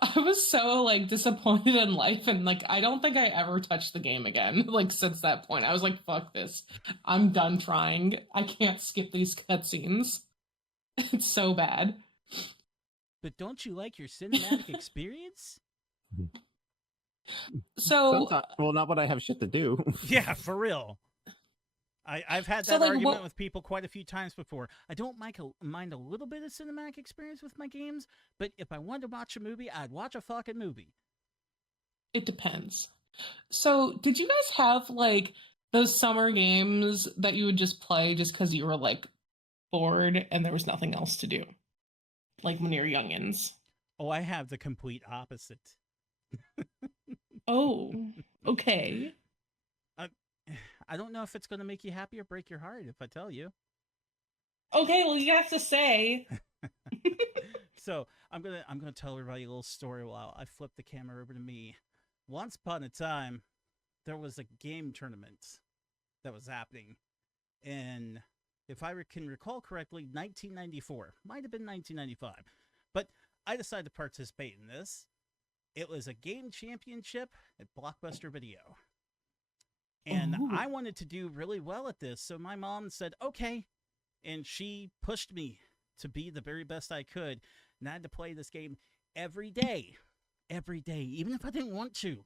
I was so like disappointed in life, and like I don't think I ever touched the game again. Like since that point, I was like, "Fuck this! I'm done trying. I can't skip these cutscenes. It's so bad." But don't you like your cinematic experience? So, well, not when I have shit to do. Yeah, for real. I've had that argument with people quite a few times before. I don't mind a little bit of cinematic experience with my games, but if I wanted to watch a movie, I'd watch a fucking movie. It depends. So, did you guys have, like, those summer games that you would just play just because you were, like, bored and there was nothing else to do? Like, when you were youngins? Oh, I have the complete opposite. Oh, okay. I don't know if it's going to make you happy or break your heart if I tell you. Okay, well, you have to say. So I'm gonna tell everybody a little story while I flip the camera over to me. Once upon a time, there was a game tournament that was happening in, if I can recall correctly, 1994. Might have been 1995, but I decided to participate in this. It was a game championship at Blockbuster Video. And I wanted to do really well at this, so my mom said, okay. And she pushed me to be the very best I could. And I had to play this game every day. Every day, even if I didn't want to.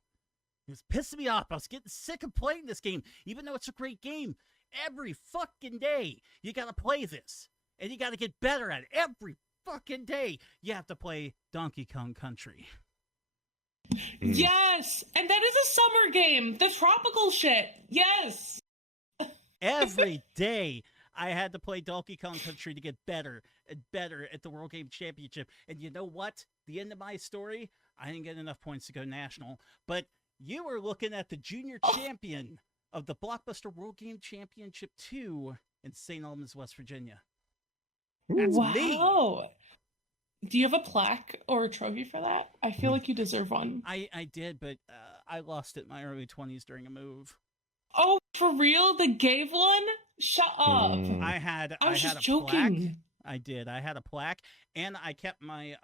It was pissing me off. I was getting sick of playing this game, even though it's a great game. Every fucking day, you gotta play this. And you gotta get better at it. Every fucking day, you have to play Donkey Kong Country. Yes! And that is a summer game! The tropical shit! Yes! Every day, I had to play Donkey Kong Country to get better and better at the World Game Championship. And you know what? The end of my story, I didn't get enough points to go national. But you were looking at the junior champion of the Blockbuster World Game Championship 2 in St. Albans, West Virginia. That's me. Do you have a plaque or a trophy for that? I feel like you deserve one. I did, but I lost it in my early 20s during a move. Oh, for real? They gave one? Shut up. I had a joking. Plaque. I did. I had a plaque, and I kept my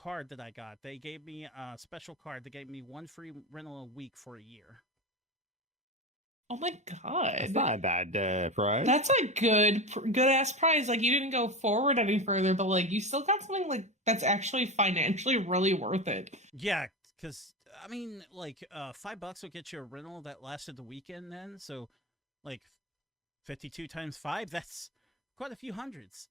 card that I got. They gave me a special card. They gave me one free rental a week for a year. Oh my god. That's not a bad prize. That's a good ass prize. Like, you didn't go forward any further, but like you still got something like that's actually financially really worth it. Yeah, because I mean, like $5 will get you a rental that lasted the weekend then. So like 52 times 5, that's quite a few hundreds.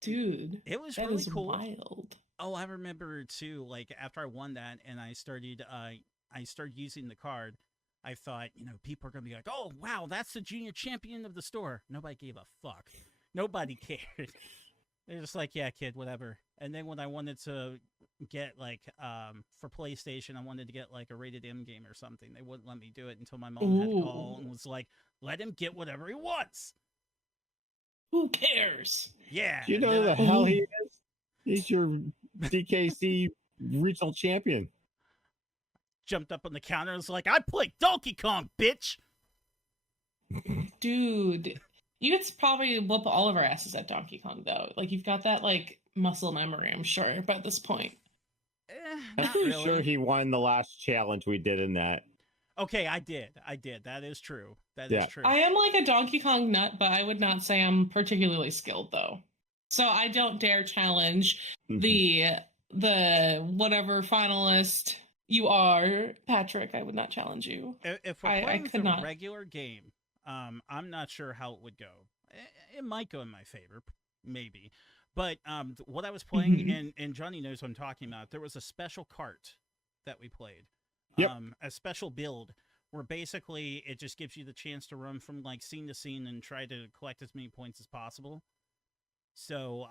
Dude, it was really cool. Wild. Oh, I remember too, like after I won that and I started using the card, I thought, people are going to be like, oh, wow, that's the junior champion of the store. Nobody gave a fuck. Nobody cared. They're just like, yeah, kid, whatever. And then when I wanted to get, like, for PlayStation, I wanted to get, like, a rated M game or something. They wouldn't let me do it until my mom had to call and was like, let him get whatever he wants. Who cares? Yeah. You know the hell he is? He's your DKC regional champion. Jumped up on the counter and was like, I play Donkey Kong, bitch! Dude, you could probably whoop all of our asses at Donkey Kong, though. Like, you've got that, like, muscle memory, I'm sure, by this point. I'm pretty sure he won the last challenge we did in that. Okay, I did. That is true. That is true. I am like a Donkey Kong nut, but I would not say I'm particularly skilled, though. So I don't dare challenge the whatever finalist you are, Patrick. I would not challenge you. If we're playing the regular game, I'm not sure how it would go. It might go in my favor, maybe. But what I was playing, and Johnny knows what I'm talking about, there was a special cart that we played. Yep. A special build where basically it just gives you the chance to run from like scene to scene and try to collect as many points as possible. So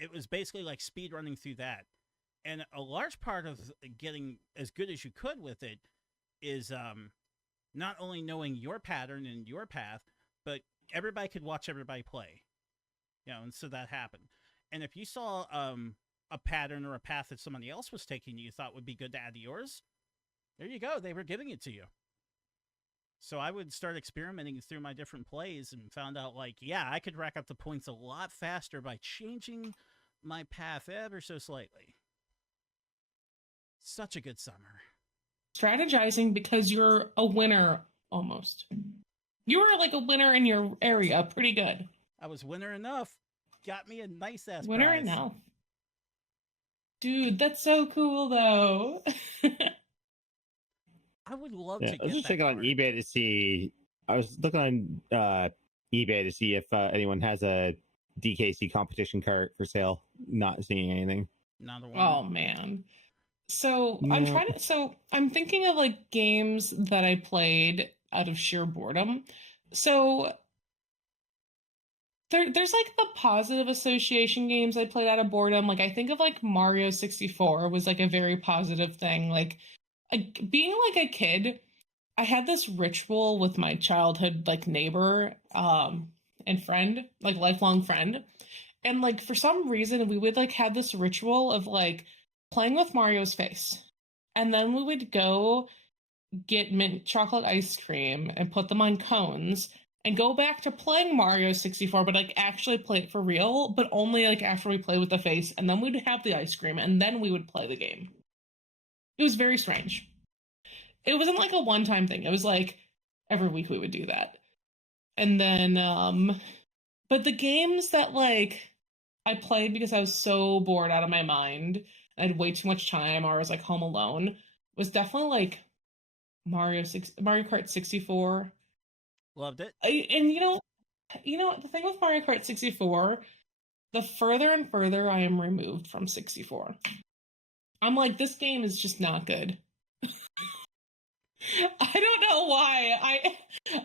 it was basically like speed running through that. And a large part of getting as good as you could with it is not only knowing your pattern and your path, but everybody could watch everybody play. And so that happened. And if you saw a pattern or a path that somebody else was taking you thought would be good to add to yours, there you go. They were giving it to you. So I would start experimenting through my different plays and found out, like, yeah, I could rack up the points a lot faster by changing my path ever so slightly. Such a good summer. Strategizing because you're a winner, almost. You were like a winner in your area. Pretty good. I was winner enough. Got me a nice-ass winner prize. Enough. Dude, that's so cool, though. I would love to get I was just checking on eBay to see. I was looking on eBay to see if anyone has a DKC competition cart for sale. Not seeing anything. Not a one. Oh man. So no. I'm thinking of like games that I played out of sheer boredom. So there's like the positive association games I played out of boredom. Like I think of like Mario 64 was like a very positive thing. Like being like a kid, I had this ritual with my childhood like neighbor and friend, like lifelong friend. And like for some reason we would like have this ritual of like playing with Mario's face. And then we would go get mint chocolate ice cream and put them on cones and go back to playing Mario 64, but like actually play it for real, but only like after we play with the face, and then we'd have the ice cream and then we would play the game. It was very strange. It wasn't like a one-time thing. It was like every week we would do that. And then but the games that like I played because I was so bored out of my mind, I had way too much time, or I was like home alone, was definitely like Mario Kart 64. Loved it. And you know the thing with Mario Kart 64, the further and further I am removed from 64, I'm like, this game is just not good. I don't know why.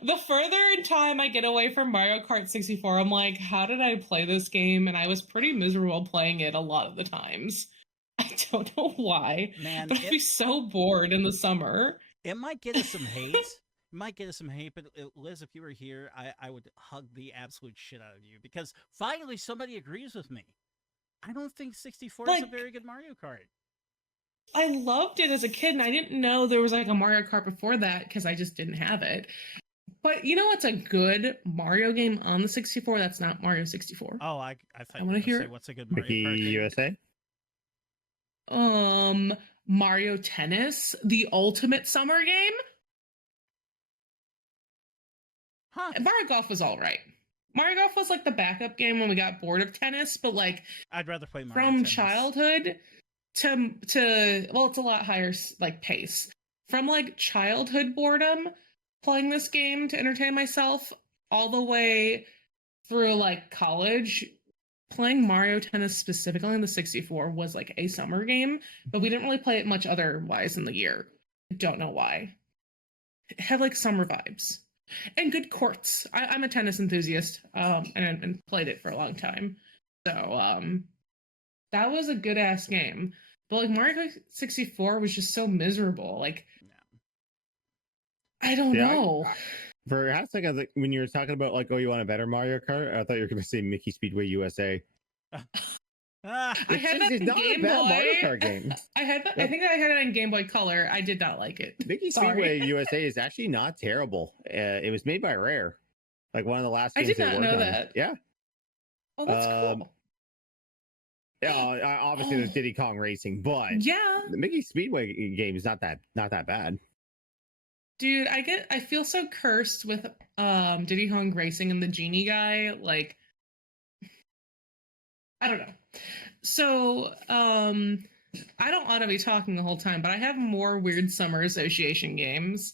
The further in time I get away from Mario Kart 64, I'm like, how did I play this game? And I was pretty miserable playing it a lot of the times. I don't know why. Man, but I'd be so bored in the summer. It might get us some hate. But Liz, if you were here, I would hug the absolute shit out of you, because finally somebody agrees with me. I don't think 64 is a very good Mario Kart. I loved it as a kid, and I didn't know there was like a Mario Kart before that because I just didn't have it. But you know what's a good Mario game on the 64 that's not Mario 64? Oh, I thought you were going to say what's a good Mario Kart game? USA? Mario Tennis, the ultimate summer game. Huh. Mario Golf was all right. Mario Golf was like the backup game when we got bored of tennis, but like I'd rather play Mario from Tennis. Childhood to well, it's a lot higher like pace. From like childhood boredom, playing this game to entertain myself, all the way through like college, playing Mario Tennis specifically in the 64 was like a summer game, but we didn't really play it much otherwise in the year. I don't know why. It had like summer vibes. And good courts. I'm a tennis enthusiast, and played it for a long time. So, that was a good ass game. But like Mario 64 was just so miserable. Like, I don't know. For a second, when you were talking about like, oh, you want a better Mario Kart, I thought you were going to say Mickey Speedway USA. I had that in Game Boy. Mario Kart game. I had that. I think I had it on Game Boy Color. I did not like it. Mickey Speedway USA is actually not terrible. It was made by Rare, like one of the last games I did not know that. Yeah. Oh, that's cool. Yeah, obviously there's Diddy Kong Racing, but yeah, the Mickey Speedway game is not that bad. Dude, I feel so cursed with Diddy Kong Racing and the genie guy. Like, I don't know. So, I don't want to be talking the whole time, but I have more Weird Summer Association games.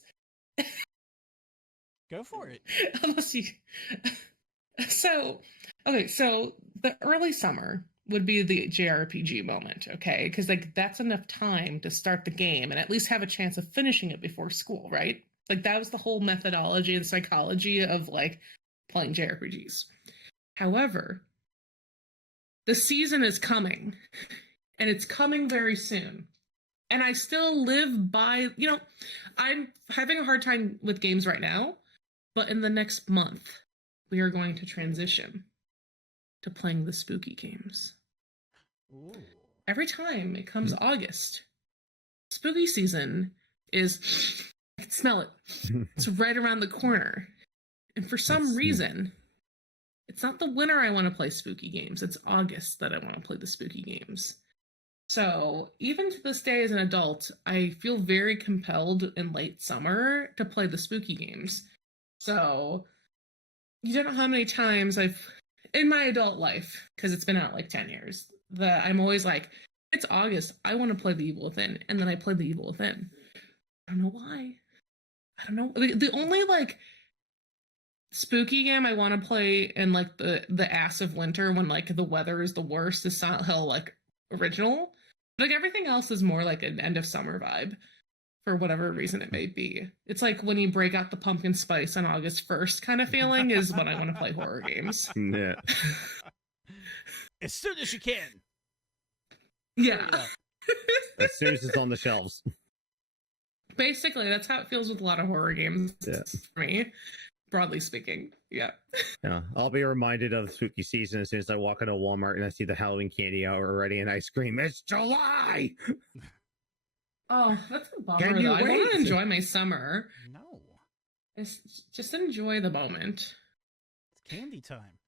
Go for it. Unless you... So the early summer would be the JRPG moment, okay? Because, like, that's enough time to start the game and at least have a chance of finishing it before school, right? Like, that was the whole methodology and psychology of, like, playing JRPGs. However, the season is coming, and it's coming very soon. And I still live by, I'm having a hard time with games right now, but in the next month, we are going to transition to playing the spooky games. Ooh. Every time it comes August, spooky season is, I can smell it. It's right around the corner. And for some reason, it's not the winter I want to play spooky games. It's August that I want to play the spooky games. So even to this day as an adult, I feel very compelled in late summer to play the spooky games. So you don't know how many times I've, in my adult life, because it's been out like 10 years, that I'm always like, it's August, I want to play The Evil Within. And then I play The Evil Within. I don't know why. I don't know. The only like spooky game I want to play in like the ass of winter when like the weather is the worst is Silent Hill like original. Like everything else is more like an end of summer vibe for whatever reason it may be. It's like when you break out the pumpkin spice on August 1st kind of feeling is when I want to play horror games. Yeah. As soon as you can. Yeah. As soon as it's on the shelves. Basically, that's how it feels with a lot of horror games for me, broadly speaking. Yeah. Yeah, I'll be reminded of spooky season as soon as I walk into Walmart and I see the Halloween candy out already, and I scream, "It's July!" Oh, that's a bummer. Though. I want to enjoy my summer. No. Just enjoy the moment. It's candy time.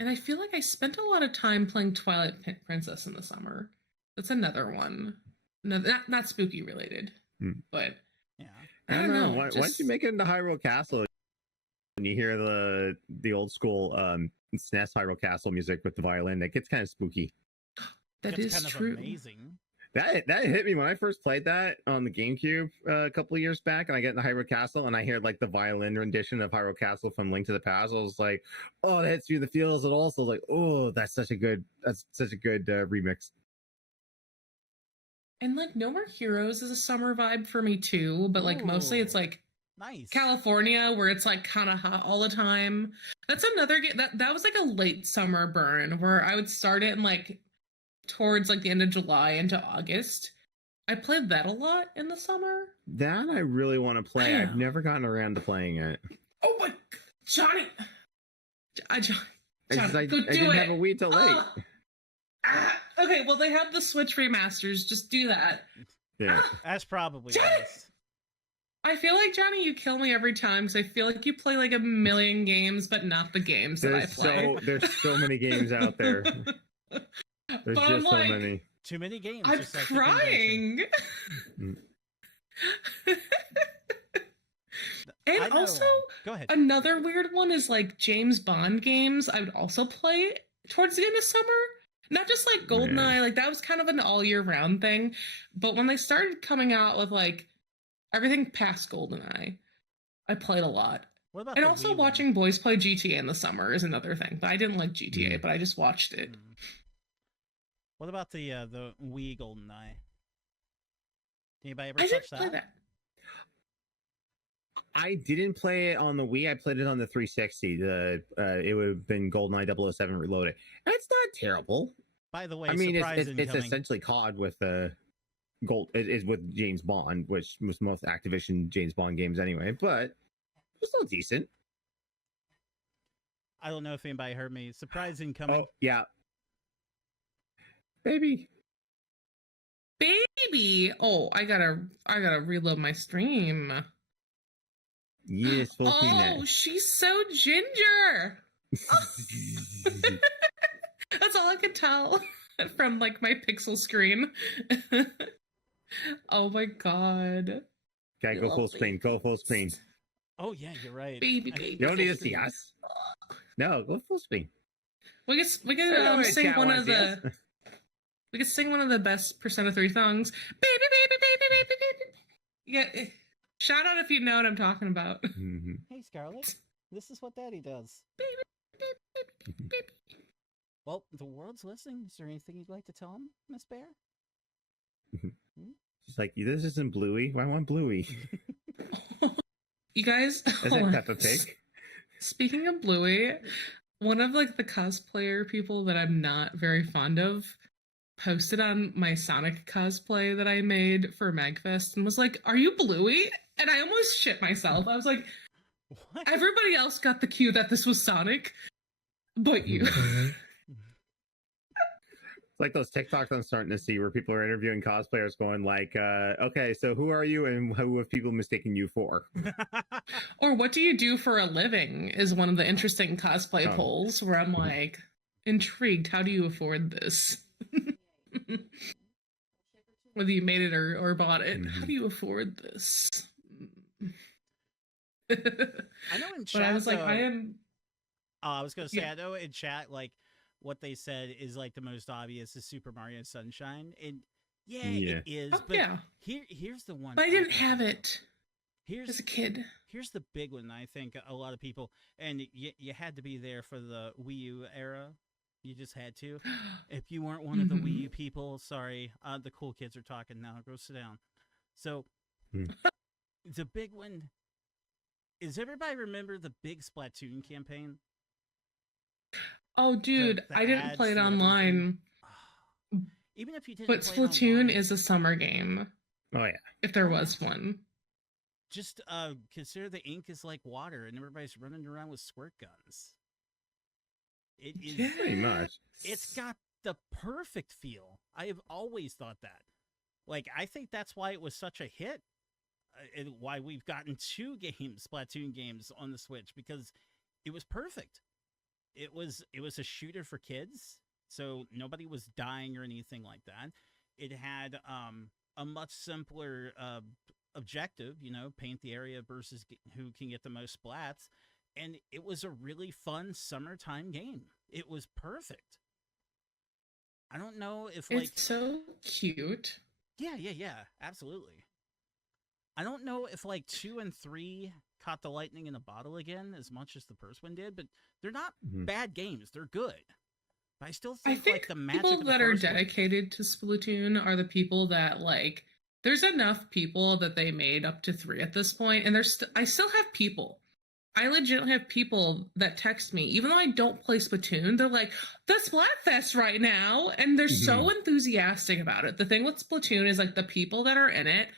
And I feel like I spent a lot of time playing Twilight Princess in the summer. That's another one. No, not spooky related, but yeah. I don't know. Once you make it into Hyrule Castle, and you hear the old school SNES Hyrule Castle music with the violin, that gets kind of spooky. That is kind of true. Amazing. That hit me when I first played that on the GameCube a couple of years back, and I get into Hyrule Castle and I hear like the violin rendition of Hyrule Castle from Link to the Past. I was like, oh, that hits you in the feels, and also like, oh, that's such a good remix. And like No More Heroes is a summer vibe for me too, but like mostly it's like nice California where it's like kind of hot all the time. That's another game that was like a late summer burn where I would start it in like towards like the end of July into August. I played that a lot in the summer. That I really want to play. I've never gotten around to playing it. Oh my, Johnny! Johnny, I go do didn't it. have a Wii till late. Okay, well they have the Switch remasters. Just do that. Yeah, that's probably nice. I feel like, Johnny, you kill me every time because I feel like you play like a million games, but not the games that I play. There's so many games out there. There's but just I'm like, so many. Too many games. I'm just like crying. And also, go ahead. Another weird one is like James Bond games. I would also play towards the end of summer. Not just like GoldenEye, like that was kind of an all year round thing. But when they started coming out with like everything past GoldenEye, I played a lot. What about and also watching boys play GTA in the summer is another thing. But I didn't like GTA, but I just watched it. What about the Wii GoldenEye? Anybody ever touch that? Play that? I didn't play it on the Wii. I played it on the 360. It would have been GoldenEye 007 Reloaded. That's not terrible. By the way, I mean, it's essentially COD with it is with James Bond, which was most Activision James Bond games anyway. But it's still decent. I don't know if anybody heard me. Surprise incoming. Oh yeah, baby. Oh, I gotta reload my stream. Yes, oh, she's so ginger. That's all I could tell from like my pixel screen. Oh my god. Okay, go full screen. Go full screen. Oh yeah, you're right. Baby. You don't need to see us. No, go full screen. We could sing one of the. We could sing one of the best Persona 3 songs. Baby. Yeah. Shout out if you know what I'm talking about. Mm-hmm. Hey, Scarlett. This is what Daddy does. Well, the world's listening. Is there anything you'd like to tell him, Miss Bear? She's like, this isn't Bluey. I want Bluey. You guys, is it Peppa Pig? Speaking of Bluey, one of like the cosplayer people that I'm not very fond of posted on my Sonic cosplay that I made for MagFest and was like, "Are you Bluey?" And I almost shit myself. I was like, what? Everybody else got the cue that this was Sonic, but you. It's like those TikToks I'm starting to see where people are interviewing cosplayers going like, okay, so who are you and who have people mistaken you for? Or what do you do for a living is one of the interesting cosplay polls where I'm like, intrigued, how do you afford this? Whether you made it or bought it, how do you afford this? I know in chat, but I was like, I am. I was gonna say, I know in chat, like what they said is like the most obvious is Super Mario Sunshine, and it is. Oh, but here's the one. But I didn't have it. As a kid. Here's the big one. I think a lot of people, and you had to be there for the Wii U era. You just had to. If you weren't one of the Wii U people, sorry. The cool kids are talking now. Go sit down. So, the big one. Does everybody remember the big Splatoon campaign? Oh, dude, I didn't play it online. even if you didn't. But play Splatoon online, is a summer game. Oh yeah. If there was one. Just consider the ink is like water, and everybody's running around with squirt guns. It is pretty much. It's got the perfect feel. I have always thought that. Like, I think that's why it was such a hit. And why we've gotten 2 games, Splatoon games, on the Switch, because it was perfect. It was a shooter for kids, so nobody was dying or anything like that. It had a much simpler objective, paint the area versus who can get the most splats, and it was a really fun summertime game. It was perfect. I don't know if it's so cute. Yeah, absolutely. I don't know if 2 and 3 caught the lightning in a bottle again as much as the first one did, but they're not bad games. They're good. But I still think the magic people of the that are dedicated to Splatoon are the people that there's enough people that they made up to 3 at this point, and I still have people. I legitimately have people that text me, even though I don't play Splatoon, they're like, the Splatfest right now, and they're so enthusiastic about it. The thing with Splatoon is the people that are in it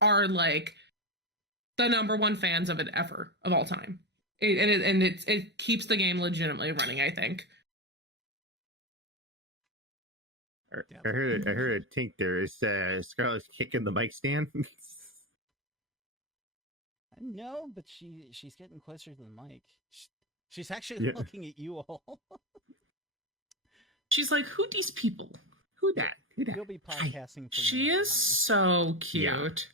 are the number 1 fans of it ever, of all time. It keeps the game legitimately running, I think. I heard a tink there. Is Scarlett's kicking the mic stand? No, but she's getting closer to the mic. She's actually looking at you all. She's like, who these people? Who that? You'll be podcasting for She is so cute.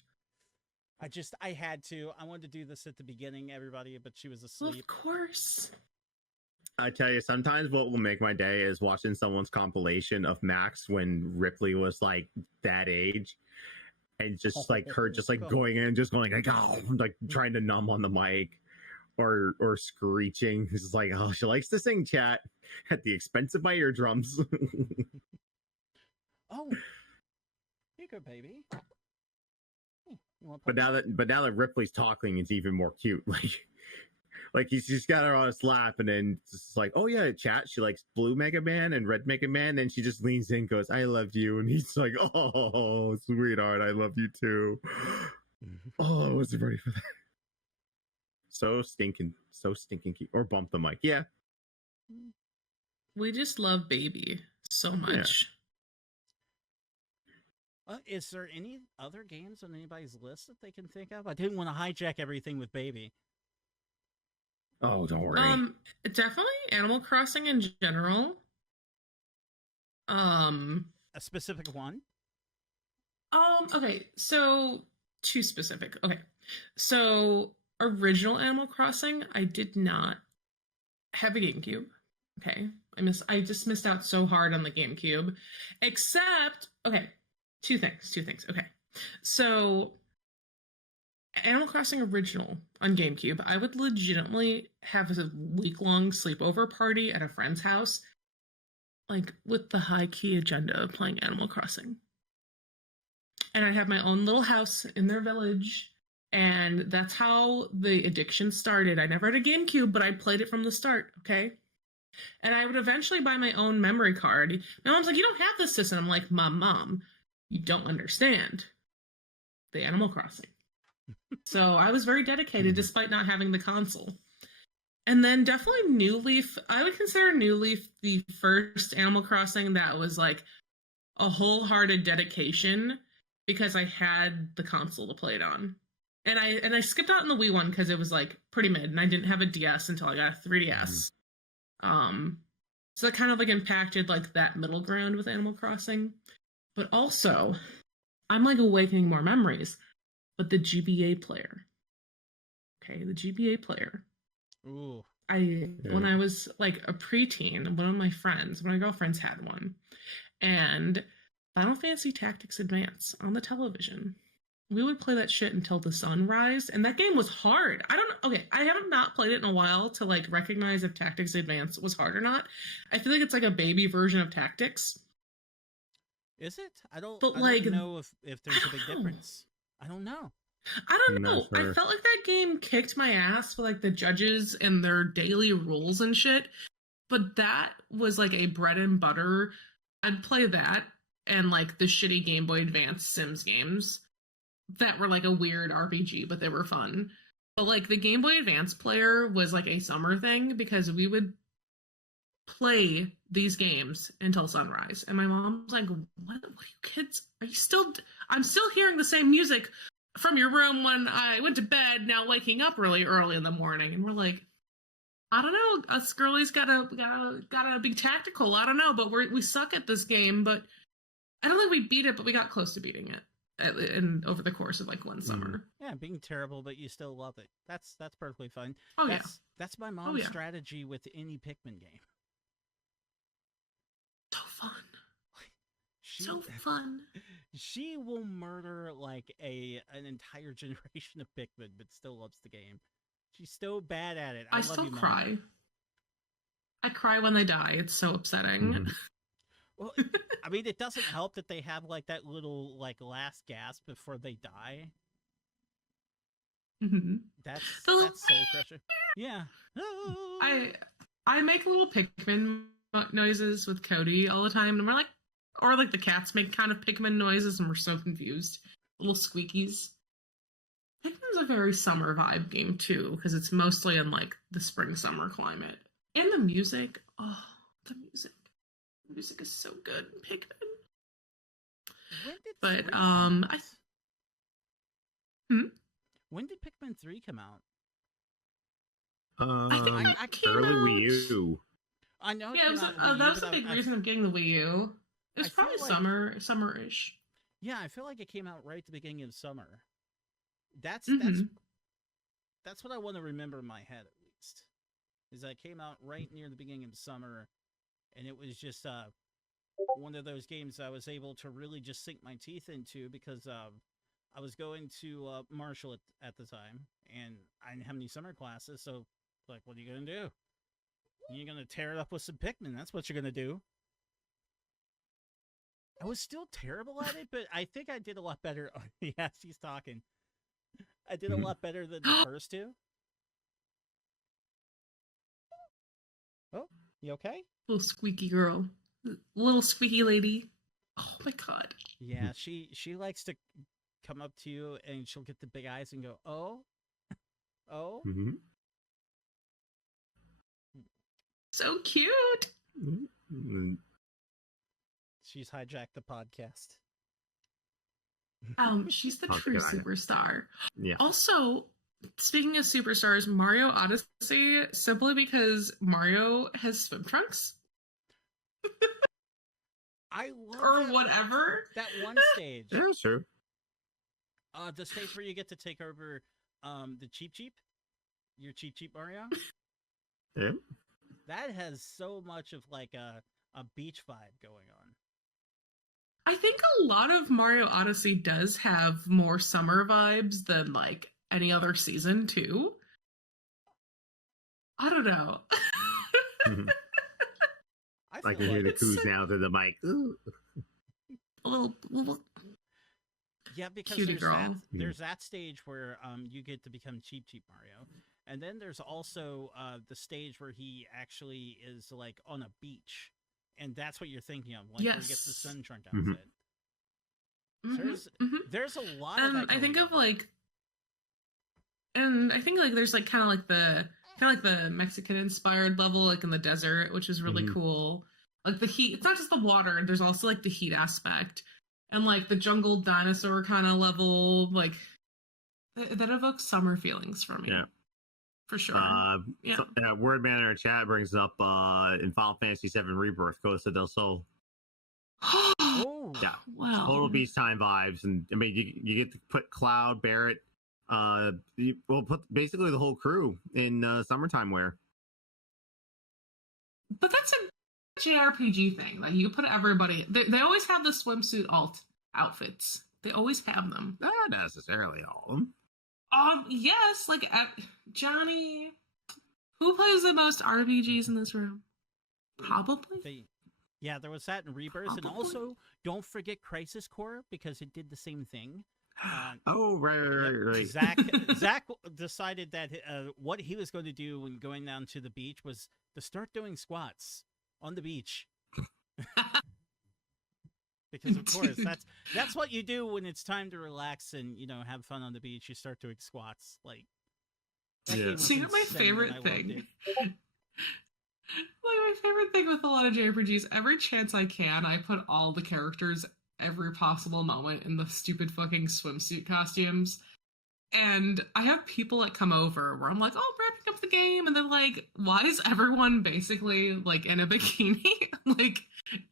Yeah. I had to. I wanted to do this at the beginning, everybody, but she was asleep. Well, of course. I tell you, sometimes what will make my day is watching someone's compilation of Max when Ripley was that age. And just her just going in, just going trying to numb on the mic or screeching. It's she likes to sing, chat, at the expense of my eardrums. Oh, here you go, baby. But now that Ripley's talking, it's even more cute. He's just got her on his lap, and then it's oh yeah, chat. She likes blue Mega Man and red Mega Man, and she just leans in, and goes, "I love you," and he's like, "Oh, sweetheart, I love you too." Oh, I wasn't ready for that. So stinking cute. Or bump the mic, yeah. We just love Baby so much. Yeah. Is there any other games on anybody's list that they can think of? I didn't want to hijack everything with Baby. Oh, don't worry. Definitely Animal Crossing in general. A specific one? Okay, so 2 specific. Okay. So original Animal Crossing, I did not have a GameCube. Okay. I just missed out so hard on the GameCube. Except, okay, two things. Okay. So Animal Crossing original on GameCube, I would legitimately have a week-long sleepover party at a friend's house, with the high-key agenda of playing Animal Crossing. And I'd have my own little house in their village, and that's how the addiction started. I never had a GameCube, but I played it from the start, okay? And I would eventually buy my own memory card. My mom's like, you don't have this system. I'm like, Mom, you don't understand the Animal Crossing. So I was very dedicated despite not having the console. And then definitely New Leaf. I would consider New Leaf the first Animal Crossing that was a wholehearted dedication because I had the console to play it on. And I skipped out on the Wii one because it was pretty mid, and I didn't have a DS until I got a 3DS. So that kind of impacted that middle ground with Animal Crossing. But also, I'm awakening more memories. But the GBA player. Okay, the GBA player. Ooh. When I was a preteen, one of my girlfriends had one. And Final Fantasy Tactics Advance on the television. We would play that shit until the sun rised, and that game was hard. I don't know. Okay, I haven't not played it in a while to recognize if Tactics Advance was hard or not. I feel like it's a baby version of Tactics. Is it? I don't know if there's a big difference. I don't know. I don't know. Sure. I felt like that game kicked my ass with the judges and their daily rules and shit. But that was a bread and butter. I'd play that. and like the shitty Game Boy Advance Sims games that were like a weird RPG, but they were fun. But like the Game Boy Advance player was like a summer thing because we would play these games until sunrise. And my mom was like, what are you kids? Are you still? I'm still hearing the same music from your room when I went to bed, now waking up really early in the morning. And we're like, I don't know, us girlies gotta be tactical. I don't know, but we suck at this game. But I don't think we beat it, but we got close to beating it. And over the course of like one summer. Yeah, being terrible, but you still love it. That's perfectly fine. Oh, that's my mom's strategy with any Pikmin game. So fun. So fun. She will murder like an entire generation of Pikmin, but still loves the game. She's so bad at it. I still cry. I cry when they die. It's so upsetting. Mm-hmm. Well, I mean, it doesn't help that they have like that little like last gasp before they die. Mm-hmm. That's soul crusher. Yeah. I make little Pikmin noises with Cody all the time, and we're like, or like the cats make kind of Pikmin noises, and we're so confused. Little squeakies. Pikmin's a very summer vibe game too, because it's mostly in like the spring summer climate. And the music, the music. The music is so good in Pikmin. When did Pikmin 3 come out? I think it came early out... Wii U. I know. Yeah, that was a big reason of getting the Wii U. It was probably summer-ish. Yeah, I feel like it came out right at the beginning of summer. That's what I want to remember in my head, at least. Is that it came out right near the beginning of summer, and it was just one of those games I was able to really just sink my teeth into because I was going to Marshall at the time, and I didn't have any summer classes, so like, what are you going to do? You're going to tear it up with some Pikmin. That's what you're going to do. I was still terrible at it, but I think I did a lot better. Yes, he's talking. I did a lot better than the first two. Oh, you okay? Little squeaky girl. Little squeaky lady. Oh my god. Yeah, she likes to come up to you and she'll get the big eyes and go, oh? Oh? Mm-hmm. So cute. Mm-hmm. She's hijacked the podcast. She's the true superstar. Yeah. Also, speaking of superstars, Mario Odyssey, simply because Mario has swim trunks. I love or whatever. That one stage. Yeah, sure. The stage where you get to take over the Cheep Cheep. Your Cheep Cheep Mario. Yeah. That has so much of like a beach vibe going on. I think a lot of Mario Odyssey does have more summer vibes than like any other season too. I don't know. I can hear the coos now through the mic. A little yeah, because there's that stage where you get to become Cheep Cheep Mario, and then there's also the stage where he actually is like on a beach, and that's what you're thinking of, like where he gets the sun trunk outfit. There's a lot of that I think of like, and I think like there's like kind of like the Mexican inspired level like in the desert, which is really cool. Like the heat, it's not just the water, there's also like the heat aspect and like the jungle dinosaur kind of level, like that evokes summer feelings for me. Yeah, for sure. Wordman in our chat brings up in Final Fantasy VII Rebirth, Costa del Sol. Oh, yeah, wow. Total beach time vibes, and I mean you get to put Cloud, Barrett, we'll put basically the whole crew in summertime wear. But that's a JRPG thing. Like you put everybody. They always have the swimsuit outfits. They always have them. Not necessarily all of them. Yes. Like Johnny. Who plays the most RPGs in this room? Probably. Yeah, there was that in Rebirth, and also don't forget Crisis Core because it did the same thing. Right. Zach decided that what he was going to do when going down to the beach was to start doing squats on the beach. Because of course that's what you do when it's time to relax and have fun on the beach. You start doing squats. Like that game was See, my insane, favorite and I loved thing. it. My favorite thing with a lot of JRPGs, every chance I can, I put all the characters every possible moment in the stupid fucking swimsuit costumes. And I have people that come over where I'm like, oh, I'm wrapping up the game. And they're like, why is everyone basically like in a bikini? Like,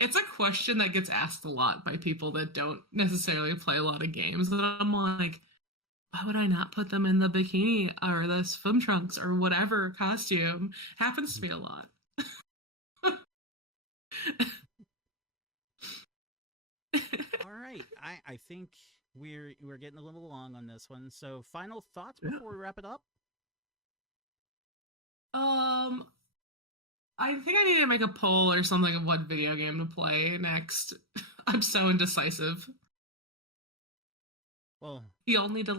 it's a question that gets asked a lot by people that don't necessarily play a lot of games. And I'm like, why would I not put them in the bikini or the swim trunks or whatever costume? Happens to me a lot. All right, I think we're getting a little long on this one. So, final thoughts before we wrap it up. I think I need to make a poll or something of what video game to play next. I'm so indecisive. Well, y'all need to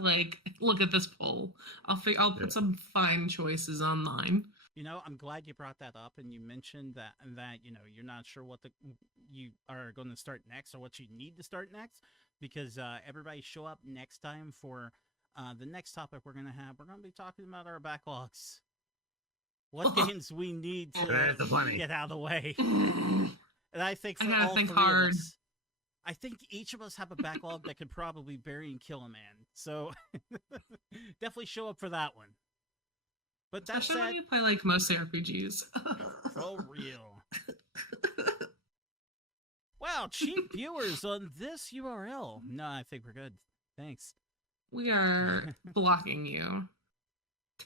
look at this poll. I'll put some fine choices online. I'm glad you brought that up, and you mentioned that you're not sure what you are going to start next or what you need to start next, because everybody show up next time for the next topic we're going to have. We're going to be talking about our backlogs. What games we need to get out of the way. And I think for all three of us, I think each of us have a backlog that could probably bury and kill a man. So definitely show up for that one. But that especially said, when you play most RPGs. For real. Wow, cheap viewers on this URL. No, I think we're good. Thanks. We are blocking you.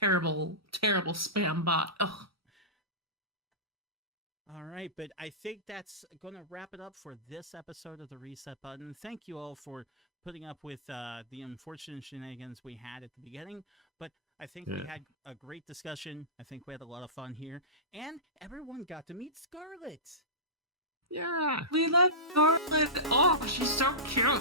Terrible, terrible spam bot. Ugh. All right, but I think that's going to wrap it up for this episode of the Reset Button. Thank you all for putting up with the unfortunate shenanigans we had at the beginning, but I think we had a great discussion. I think we had a lot of fun here, and everyone got to meet Scarlet. Yeah, we love Scarlet. Oh, she's so cute.